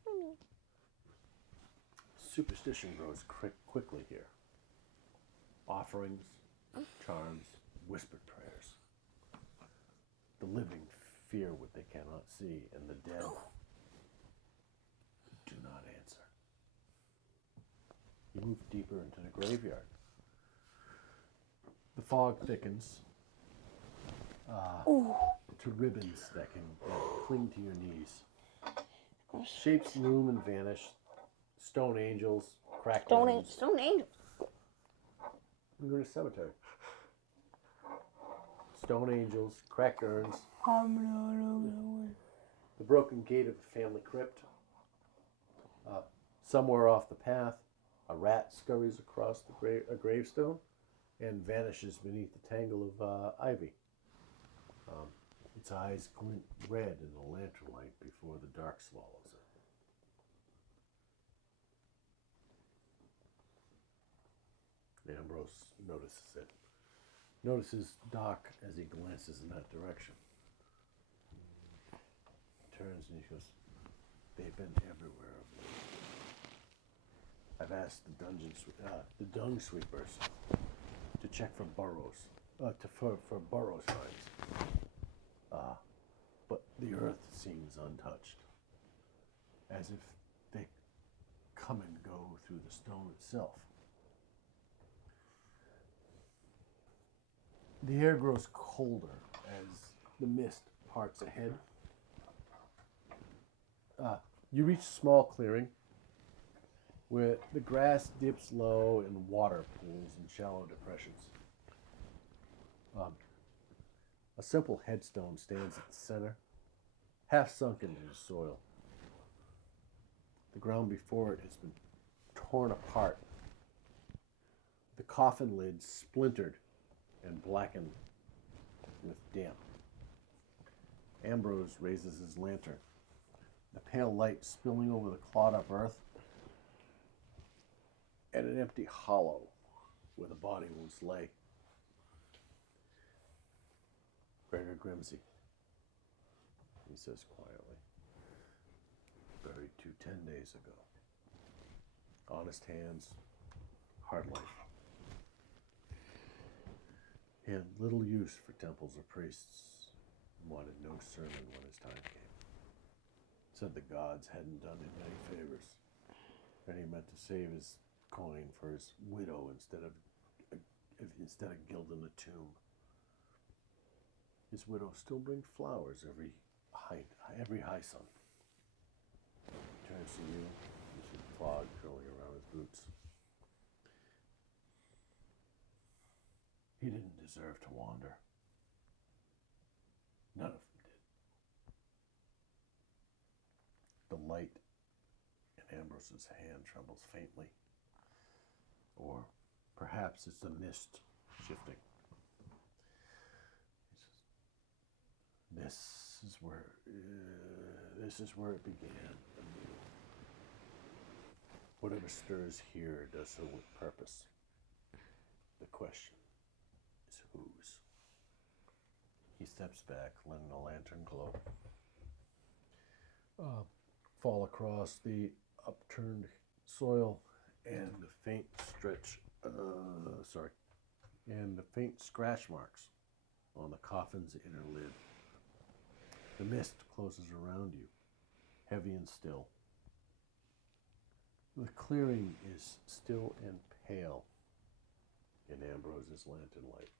Superstition grows quickly here. Offerings, charms, whispered prayers. The living fear what they cannot see, and the dead do not answer. You move deeper into the graveyard. The fog thickens to ribbons that cling to your knees. Shapes loom and vanish. Stone angels, cracked urns. Stone Angel. We go to cemetery. Stone angels, cracked urns. The broken gate of a family crypt. Somewhere off the path, a rat scurries across a gravestone, and vanishes beneath the tangle of ivy. Its eyes glint red in the lantern light before the dark swallows it. Ambrose notices it. Notices Doc as he glances in that direction. Turns and he goes, "They've been everywhere of late. I've asked the dung sweepers to check for burrows, for burrow signs. But the earth seems untouched, as if they come and go through the stone itself. The air grows colder as the mist parts ahead. You reach a small clearing where the grass dips low and water pools in shallow depressions. A simple headstone stands at the center, half sunk into the soil. The ground before it has been torn apart. The coffin lid splintered and blackened with damp. Ambrose raises his lantern, the pale light spilling over the clawed-up earth, and an empty hollow where the body once lay. Gregor Grimsey, he says quietly, buried 10 days ago. Honest hands, hard life. He had little use for temples or priests, and wanted no sermon when his time came. Said the gods hadn't done him any favors, and he meant to save his coin for his widow instead of gilding the tomb. His widow still brings flowers every high sun. Turns to you, you see fog curling around his boots. He didn't deserve to wander. None of them did. The light in Ambrose's hand trembles faintly. Or perhaps it's the mist shifting. He says, this is where it began anew. Whatever stirs here does so with purpose. The question is whose? He steps back, letting the lantern glow. Fall across the upturned soil and the faint scratch marks on the coffin's inner lid. The mist closes around you, heavy and still. The clearing is still and pale in Ambrose's lantern light.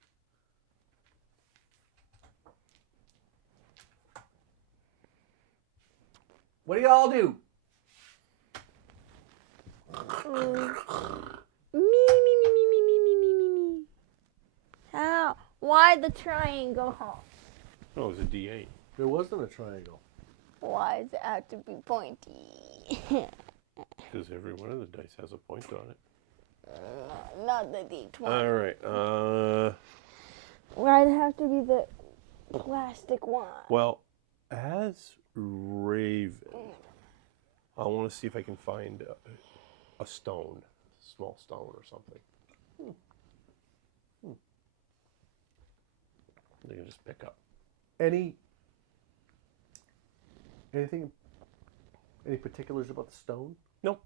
What do y'all do? Me. How? Why the triangle? Oh, it was a D8. There wasn't a triangle. Why does it have to be pointy? Because every one of the dice has a point on it. Not the D20. All right. Why'd it have to be the plastic one? Well, as Raven, I want to see if I can find a stone, small stone or something. They can just pick up. Anything? Any particulars about the stone? No.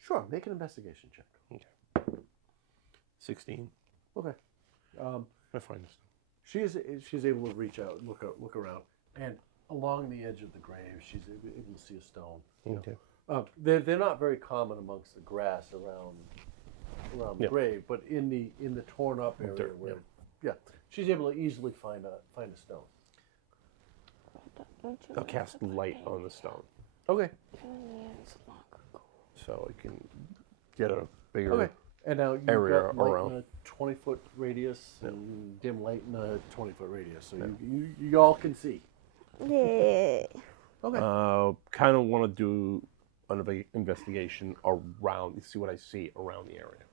Sure. Make an investigation check. Okay. 16. Okay. I find this. She's able to reach out and look around, and along the edge of the grave, she's able to see a stone. Okay. They're not very common amongst the grass around the grave, but in the torn up area Dirt, where she's able to easily find a stone. I'll cast light on the stone, Okay. so I can get a bigger. Okay. And now you've area got light around. in a 20-foot radius and dim light in a 20-foot radius, so you all can see. Yeah. Okay. Kind of want to do an investigation around. You see what I see around the area,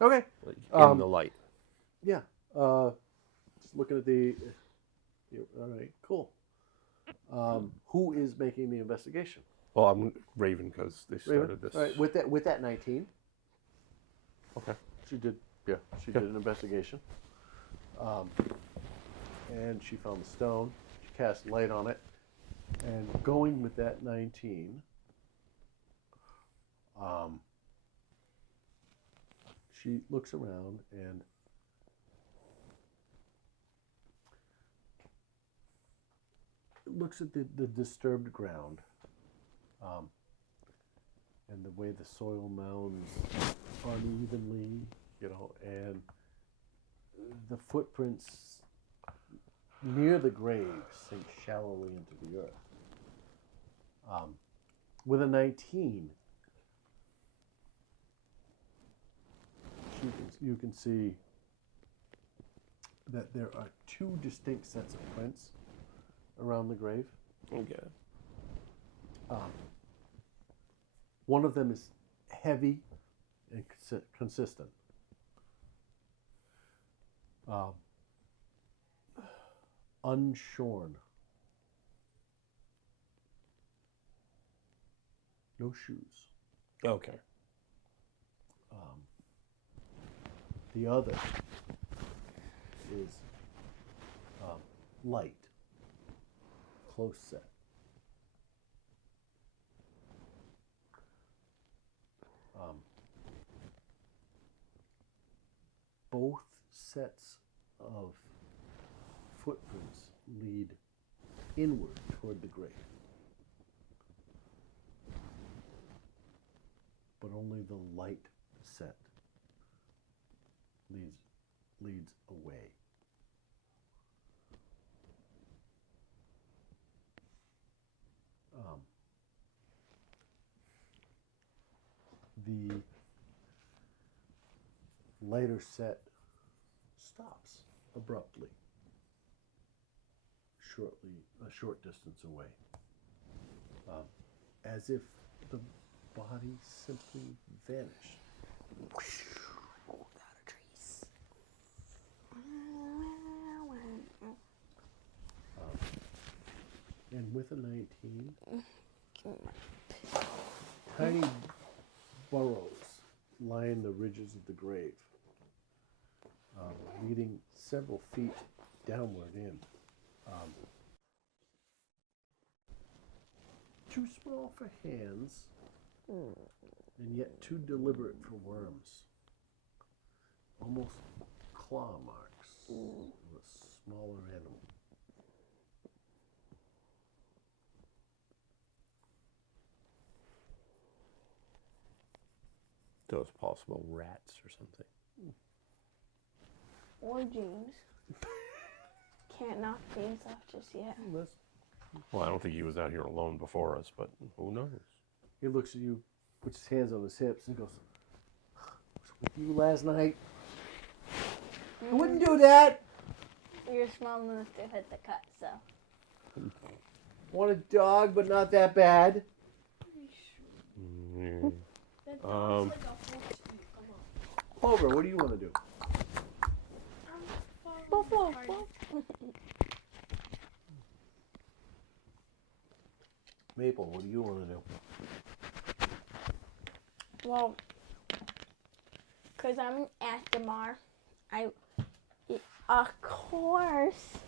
Okay. like in the light. Yeah. Just looking at all right. Cool. Who is making the investigation? Well, I'm Raven because they Raven? started this. All right. With that 19. Okay. She did. Yeah. She did an investigation. And she found the stone. She cast light on it. And going with that 19, she looks around and looks at the disturbed ground, and the way the soil mounds unevenly, and the footprints near the grave sink shallowly into the earth. With a 19, you can see that there are two distinct sets of prints around the grave. Okay. One of them is heavy and consistent. Unshorn. No shoes. Okay. The other is light, close set. Both sets of footprints lead inward toward the grave, but only the light set leads away. The lighter set stops abruptly, a short distance away, as if the body simply vanished. Without a trace. And with a 19, tiny burrows line the ridges of the grave, leading several feet downward in. Too small for hands, and yet too deliberate for worms. Almost claw marks of a smaller animal. Those possible rats or something. Or James. Can't knock James off just yet. Well, I don't think he was out here alone before us, but who knows? He looks at you, puts his hands on his hips, and goes, "I was with you last night. I wouldn't do that. You're small enough to hit the cut, so. Want a dog, but not that bad." Mm. Clover, what do you want to do? Maple, what do you want to do? Well, because I'm an Astamar, I, of course,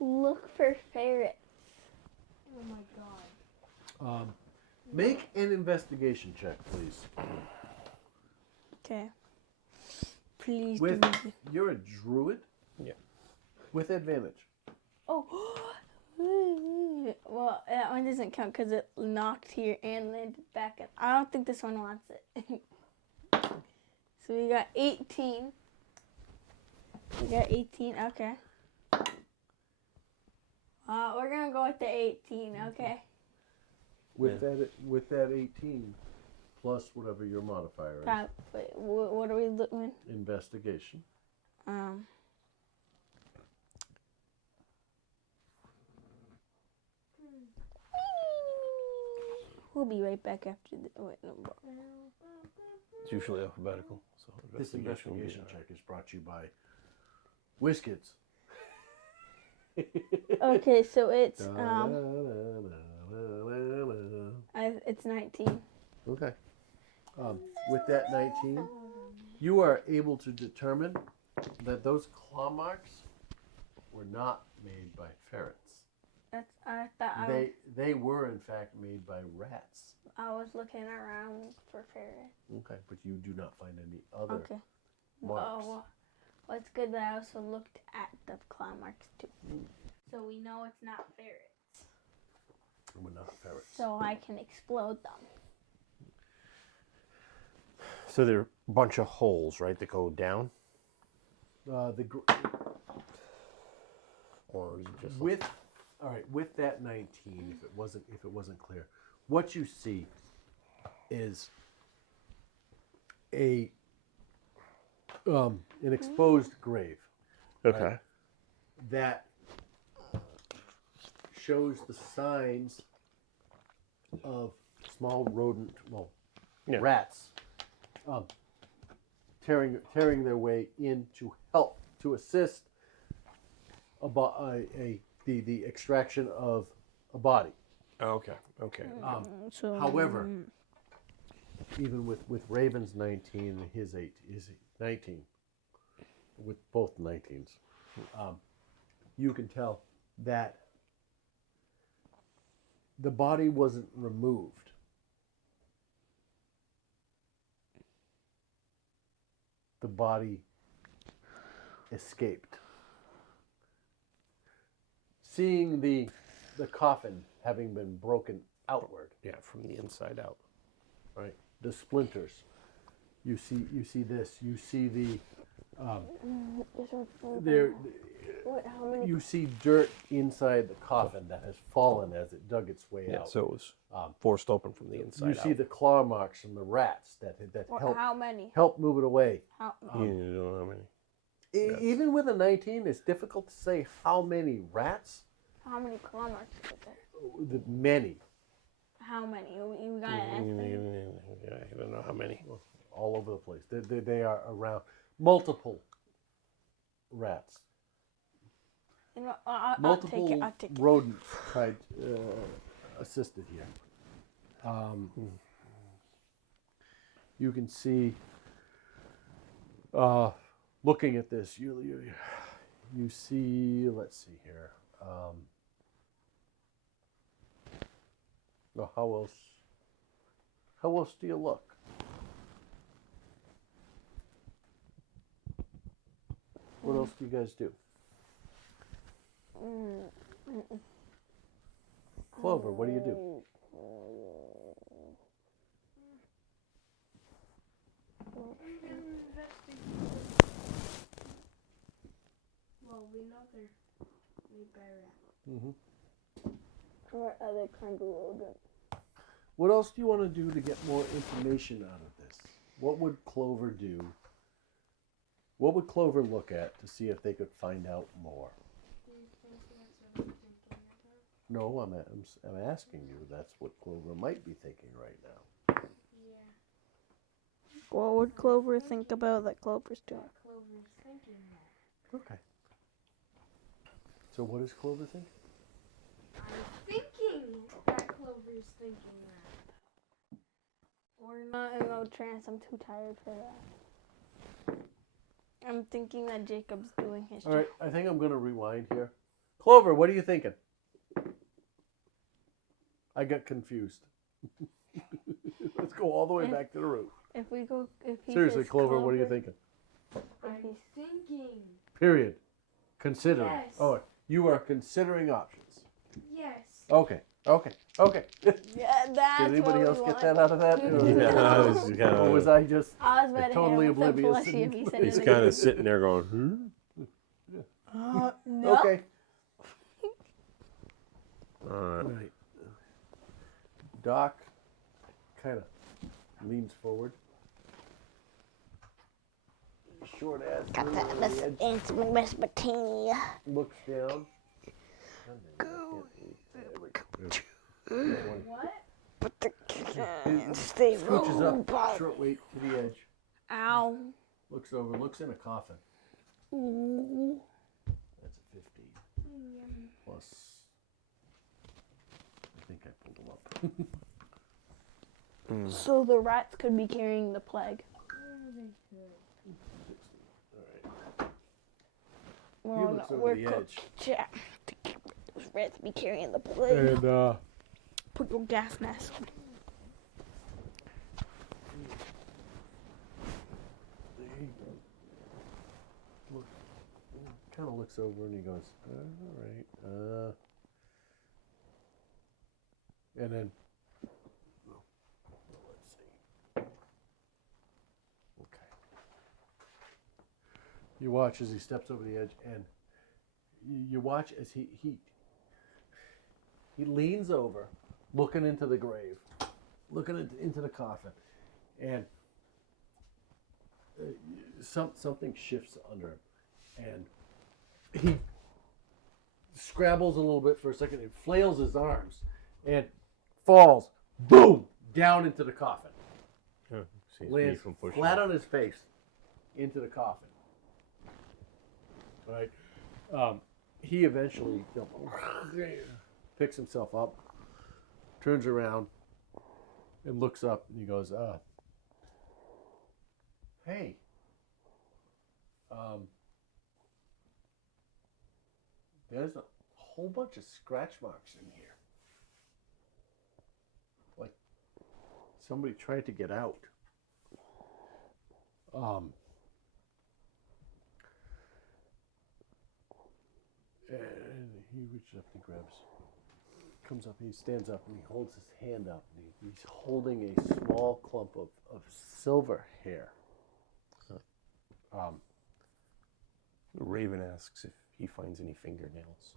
look for ferrets. Oh my god. Make an investigation check, please. Okay. Please With do. you're a druid. Yeah. With advantage. Oh. Well, that one doesn't count because it knocked here and landed back. I don't think this one wants it. So we got 18. We got 18. Okay. We're gonna go with the 18. Okay. With that 18, plus whatever your modifier is. Wait, what are we doing? Investigation. We'll be right back after the. Wait, no. It's usually alphabetical. So This investigation will be investigation there. check is brought to you by WizKids. Okay, so it's it's 19. Okay. With that 19, you are able to determine that those claw marks were not made by ferrets. I thought They were in fact made by rats. I was looking around for ferrets. Okay, but you do not find any other Okay. marks. Well, it's good that I also looked at the claw marks too. So we know it's not ferrets. Were not ferrets. So I can explode them. So there are a bunch of holes, right, that go down? Or is it just with all right, with that 19, if it wasn't clear, what you see is an exposed grave. okay? Right. That shows the signs of small rodent, Yeah. rats, tearing their way in to help, to assist the extraction of a body. Okay. Okay. However, even with Raven's 19 and his 19, with both 19s, you can tell that the body wasn't removed. The body escaped. Seeing the coffin having been broken outward, Yeah, from the inside out. right? The splinters. You see this. You see the there. How many? You see dirt inside the coffin that has fallen as it dug its way Yeah, out. so it was forced open from the inside You out. see the claw marks from the rats that How many? help move it away. How? You don't know how many. Even with a 19, it's difficult to say how many rats. How many claw marks is there? Many, How many? You got an estimate? I don't know how many. all over the place. They are around multiple rats. You know, I'll Multiple take it. I'll take it. rodents tried assisted here. You can see, looking at this, you see. Let's see here. Well, how else do you look? What else do you guys do? Clover, what do you do? Well, we know they're made by rats. Mm-hmm. Or other kinds of rodents. What else do you want to do to get more information out of this? What would Clover do? What would Clover look at to see if they could find out more? Do you think that's what I'm thinking about? No, I'm asking you. That's what Clover might be thinking right now. Yeah. What would Clover think about that Clover's doing? Clover's thinking that. Okay. So what is Clover thinking? I'm thinking that Clover's thinking that. We're not in no trance. I'm too tired for that. I'm thinking that Jacob's doing his All job. right, I think I'm going to rewind here. Clover, what are you thinking? I got confused. Let's go all the way back to the root. If we go, if he Seriously, says Clover, what are you thinking? I'm thinking. Period. Considering. Yes. Oh, you are considering options. Yes. Okay. Yeah, that's Did anybody what else we get want. that out of that? Or was I just I was about to totally hit him with a oblivious plushie if he said He's it kind of sitting there going, No. okay? All right. Right. Doc kind of leans forward. Short ass. Got lean that on the Miss edge, Aunt Mespertini. looks down. Go. What? Stay scooches up, robot. short weight to the edge, Ow. looks over, looks in a coffin. Ooh. That's a 15. Plus, I think I pulled them up. So the rats could be carrying the plague. All right. He looks over the edge. Yeah. Those rats be carrying the plague. And Put your gas mask on. he kind of looks over and he goes, all right. And then, let's see. Okay. You watch as he steps over the edge, and you watch as he leans over, looking into the grave, looking into the coffin, and something shifts under him, and he scrabbles a little bit for a second, and flails his arms, and falls, boom, down into the coffin. Yeah, seems Lands from pushing. flat on his face into the coffin. Right. He eventually picks himself up, turns around, and looks up, and he goes, hey, there's a whole bunch of scratch marks in here. Like somebody tried to get out. And he reaches up and comes up, and he stands up, and he holds his hand up, and he's holding a small clump of silver hair. Raven asks if he finds any fingernails.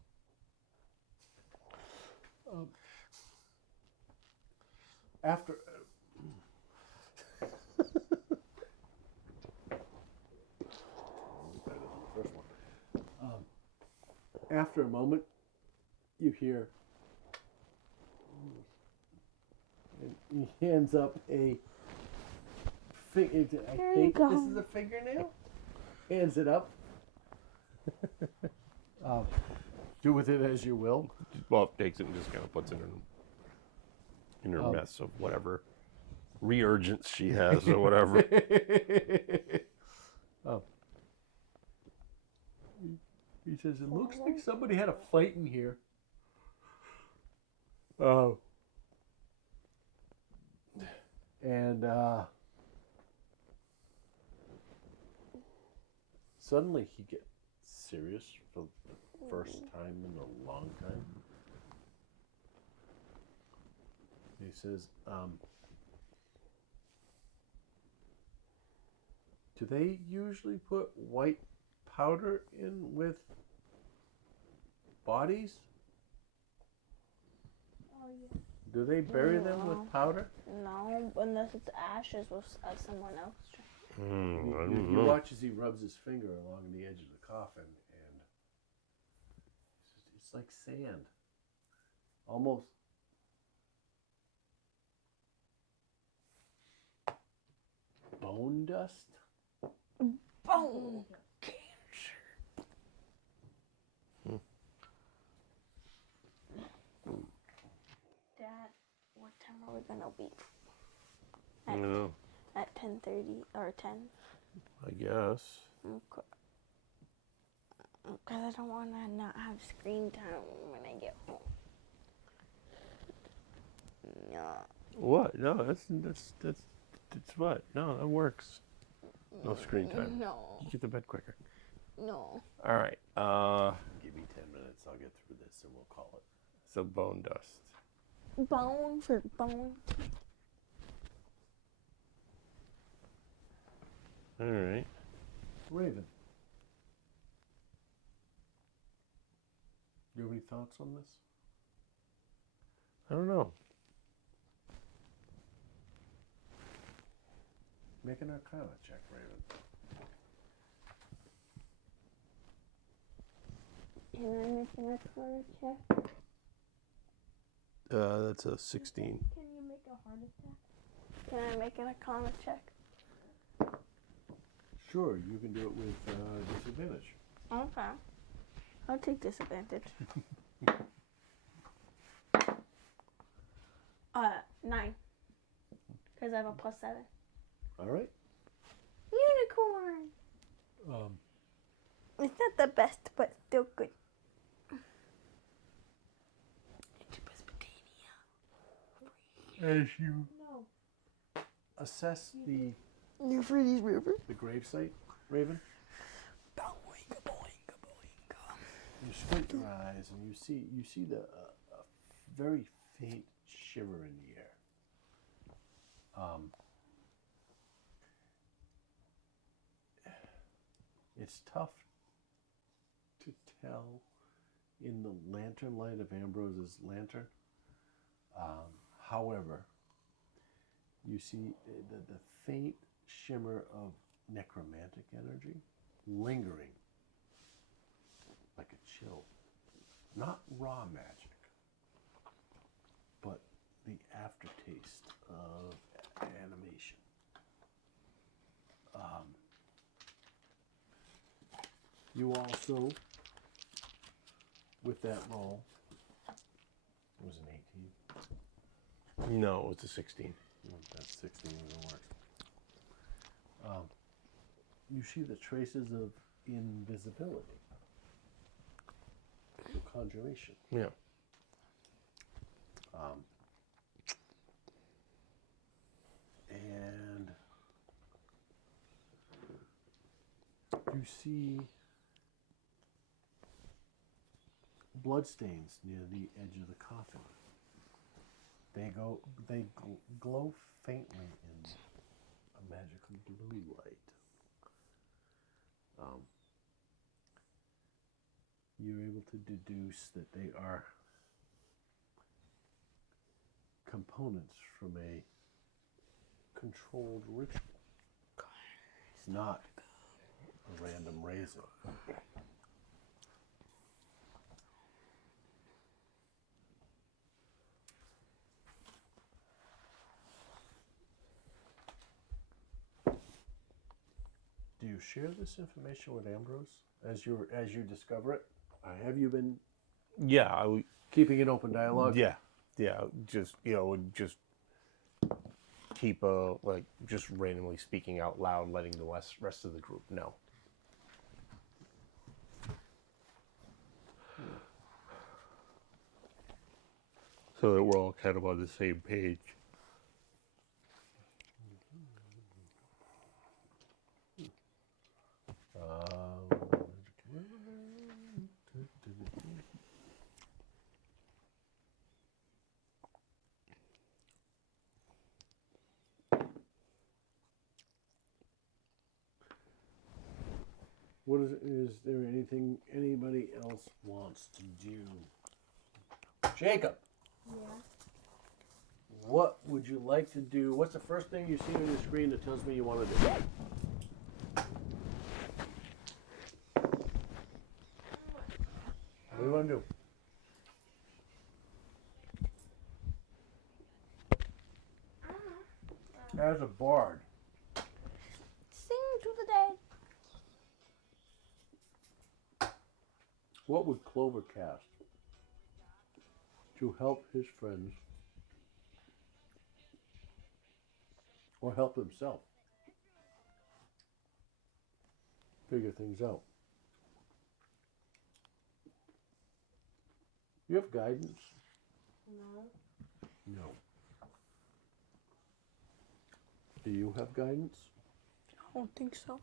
After after a moment, you hear, and he hands up a I think this is a fingernail. Hands it up. Do with it as you will. Well, takes it and just kind of puts it in her mess of whatever reurgence she has or whatever. He says, it looks like somebody had a fight in here. And suddenly he gets serious for the first time in a long time. He says, do they usually put white powder in with bodies? Oh, yeah. Do they bury them with powder? No, unless it's ashes with someone else. I don't You know. watch as he rubs his finger along the edge of the coffin, and it's like sand. Almost. Bone dust? Bone cancer. Dad, what time are we gonna be? I don't know. At 10:30 or 10? I guess. Okay. Because I don't want to not have screen time when I get home. No. What? No, that's what? No, that works. No screen time. No. You get to bed quicker. No. All right. Give me 10 minutes. I'll get through this and we'll call it. So bone dust. Bone for bone. All right. Raven. Do you have any thoughts on this? I don't know. Make an Arcana check, Raven. Can I make an Arcana check? That's a 16. Can you make a heart attack? Can I make an Arcana check? Sure, you can do it with disadvantage. Okay. I'll take disadvantage. 9. Because I have a +7. All right. Unicorn! It's not the best, but still good. As you assess the Euphrates River. gravesite, Raven, you squint your eyes and you see the a very faint shiver in the air. It's tough to tell in the lantern light of Ambrose's lantern. However, you see the faint shimmer of necromantic energy lingering like a chill. Not raw magic, but the aftertaste of animation. You also, with that roll, it was an 18. No, it's a 16. That's 16 even worse. You see the traces of invisibility. The conjuration. Yeah. And you see bloodstains near the edge of the coffin. They glow faintly in a magical blue light. You're able to deduce that they are components from a controlled ritual. It's not a random raising. Do you share this information with Ambrose as you discover it? Have you been Yeah, keeping an open dialogue? yeah. Just just keep just randomly speaking out loud, letting the rest of the group know. So that we're all kind of on the same page. Is there anything anybody else wants to do? Jacob. Yeah. What would you like to do? What's the first thing you see on your screen that tells me you want to do? What do you want to do? As a bard, Sing to the dead. what would Clover cast to help his friends or help himself figure things out? You have guidance? No. No. Do you have guidance? I don't think so.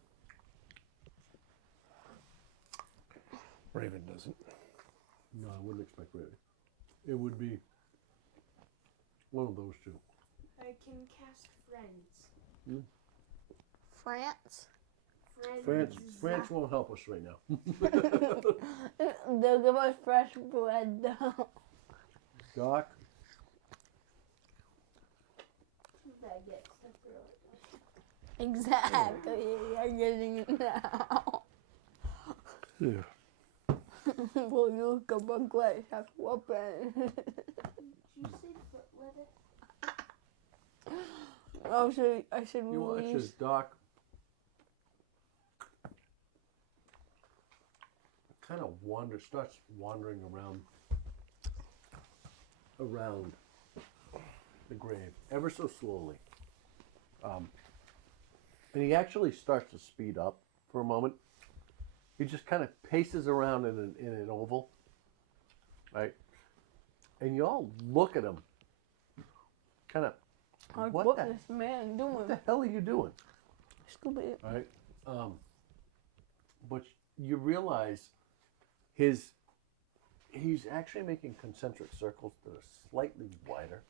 Raven doesn't. No, I wouldn't expect Raven. It would be one of those two. I can cast friends. France? France won't help us right now. They'll give us fresh bread though. Doc, Exactly. You're getting it now. Yeah. Will you come back like a weapon? Did you say foot leather? Oh, so I should You watch release. as Doc kind of starts wandering around the grave ever so slowly. And he actually starts to speed up for a moment. He just kind of paces around in an oval, right? And you all look at him, kind of, Like, what what the, this man what doing? the hell are you doing? Stupid. Right? But you realize he's actually making concentric circles that are slightly wider.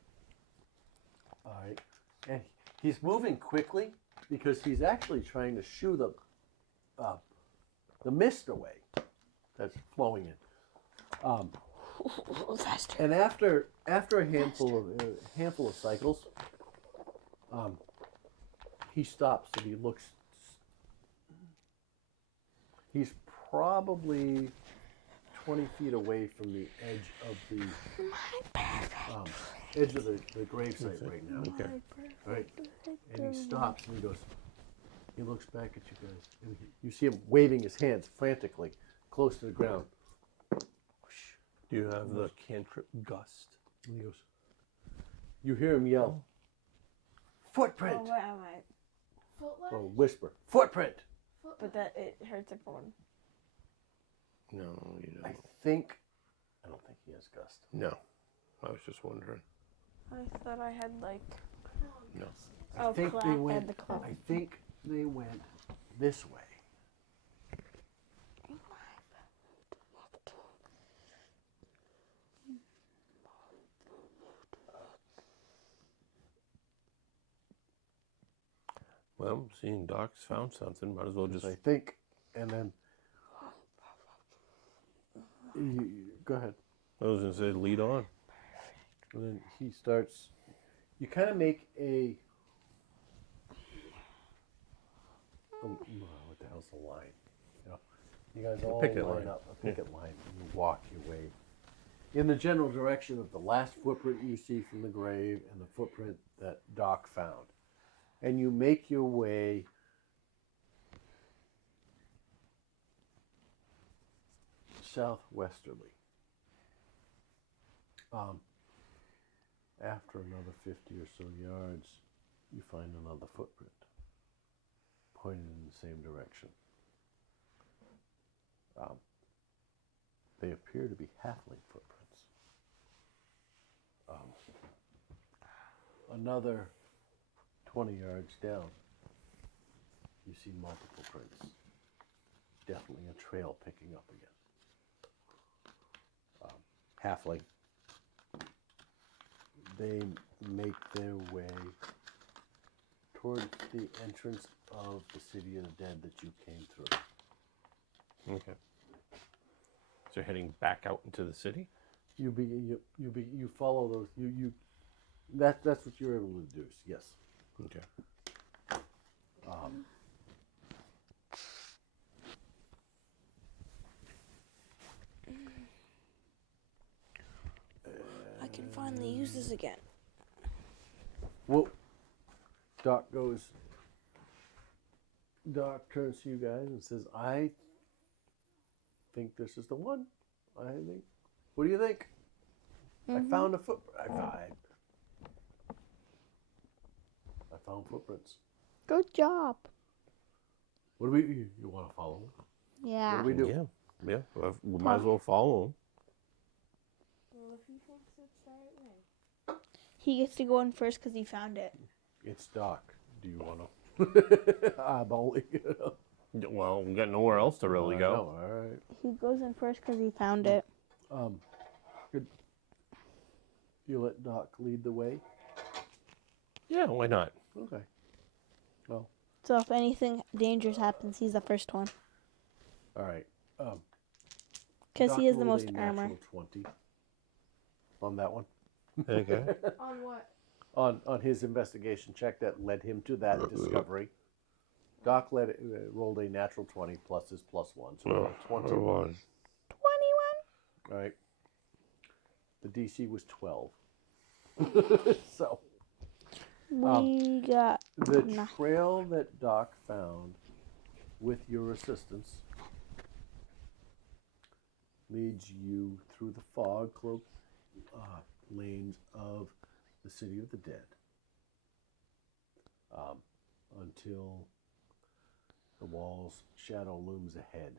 All right, and he's moving quickly because he's actually trying to shoo the mist away that's flowing in. Faster. And after a handful of cycles, he stops and he looks. He's probably 20 feet away from the edge of the gravesite right now. Okay. Right? And he stops and he goes. He looks back at you guys, and you see him waving his hands frantically, close to the ground. Do you have the cantrip gust? And he goes. You hear him yell, "Footprint!" Oh, wait. Footlight? Or whisper, "Footprint!" But that it hurts everyone. No, you I don't. don't think he has gust. No. I was just wondering. I thought I had like. No. Oh, I think clap. they I had went. the clap. I think they went this way. Well, seeing Doc's found something, might as well just. I think, and then go ahead. I was gonna say lead on. And then he starts. You kind of make a. What the hell's the line? You know, you guys all Picket line line. up a picket line, and you walk your way in the general direction of the last footprint you see from the grave and the footprint that Doc found, and you make your way. Southwesterly. After another 50 or so yards, you find another footprint pointing in the same direction. They appear to be halfling footprints. Another 20 yards down, you see multiple prints. Definitely a trail picking up again. Halfling. They make their way towards the entrance of the city of the dead that you came through. Okay. So heading back out into the city? You follow those. That's what you're able to do. Yes. Okay. I can finally use this again. Well, Doc turns to you guys and says, "I think this is the one. I think. What do you think? I found a footprint. I found footprints. Good job. What do you want to follow? Yeah. What do we do? Yeah. Yeah. Well, we might as well follow him. Well, if he thinks it's the right way. He gets to go in first because he found it. It's Doc. Do you want to? Eyeballing. Well, we got nowhere else to really go. All right. He goes in first because he found it. Good. You let Doc lead the way. Yeah, why not? Okay. Well, So if anything dangerous happens, he's the first one. all right. Because Doc he has the rolled most a armor. natural 20 on that one. Okay. On what? On his investigation check that led him to that discovery. Doc rolled a natural 20 plus his plus one, so Oh, 21. 21? All right. The DC was 12. So We got The nothing. trail that Doc found with your assistance leads you through the fog-cloaked lanes of the City of the Dead until the wall's shadow looms ahead.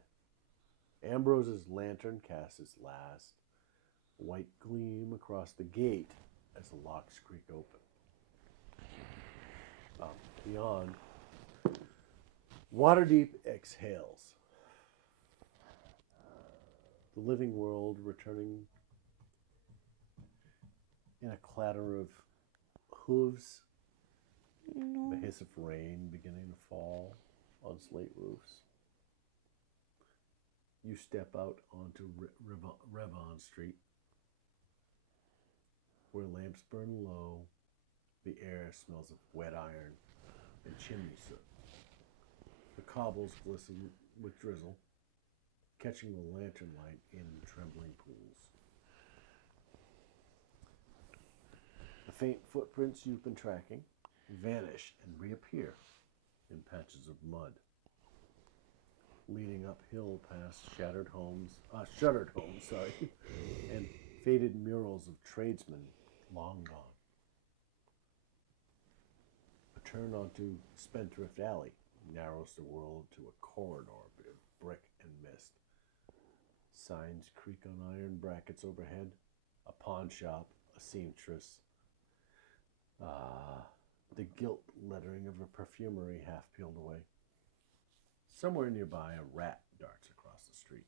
Ambrose's lantern casts its last white gleam across the gate as the locks creak open. Beyond, Waterdeep exhales. The living world returning in a clatter of hooves, the hiss of rain beginning to fall on slate roofs. You step out onto Revon Street, where lamps burn low. The air smells of wet iron and chimney soot. The cobbles glisten with drizzle, catching the lantern light in trembling pools. The faint footprints you've been tracking vanish and reappear in patches of mud, leading uphill past shuttered homes, and faded murals of tradesmen long gone. A turn onto Spendthrift Alley narrows the world to a corridor of brick and mist. Signs creak on iron brackets overhead. A pawn shop, a seamstress. The gilt lettering of a perfumery half peeled away. Somewhere nearby, a rat darts across the street,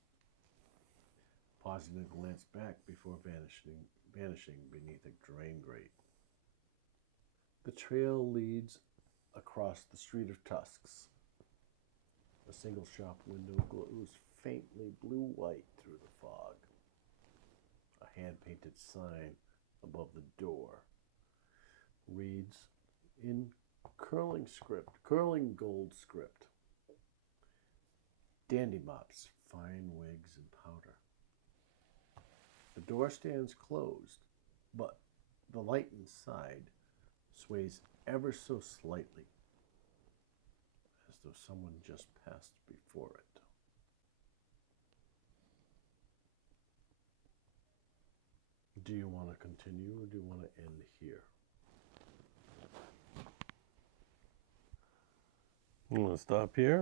pausing to glance back before vanishing beneath a drain grate. The trail leads across the street of tusks. A single shop window glows faintly blue-white through the fog. A hand-painted sign above the door reads in curling gold script, dandy mops, fine wigs, and powder. The door stands closed, but the light inside sways ever so slightly, as though someone just passed before it. Do you want to continue, or do you want to end here? I'm going to stop here.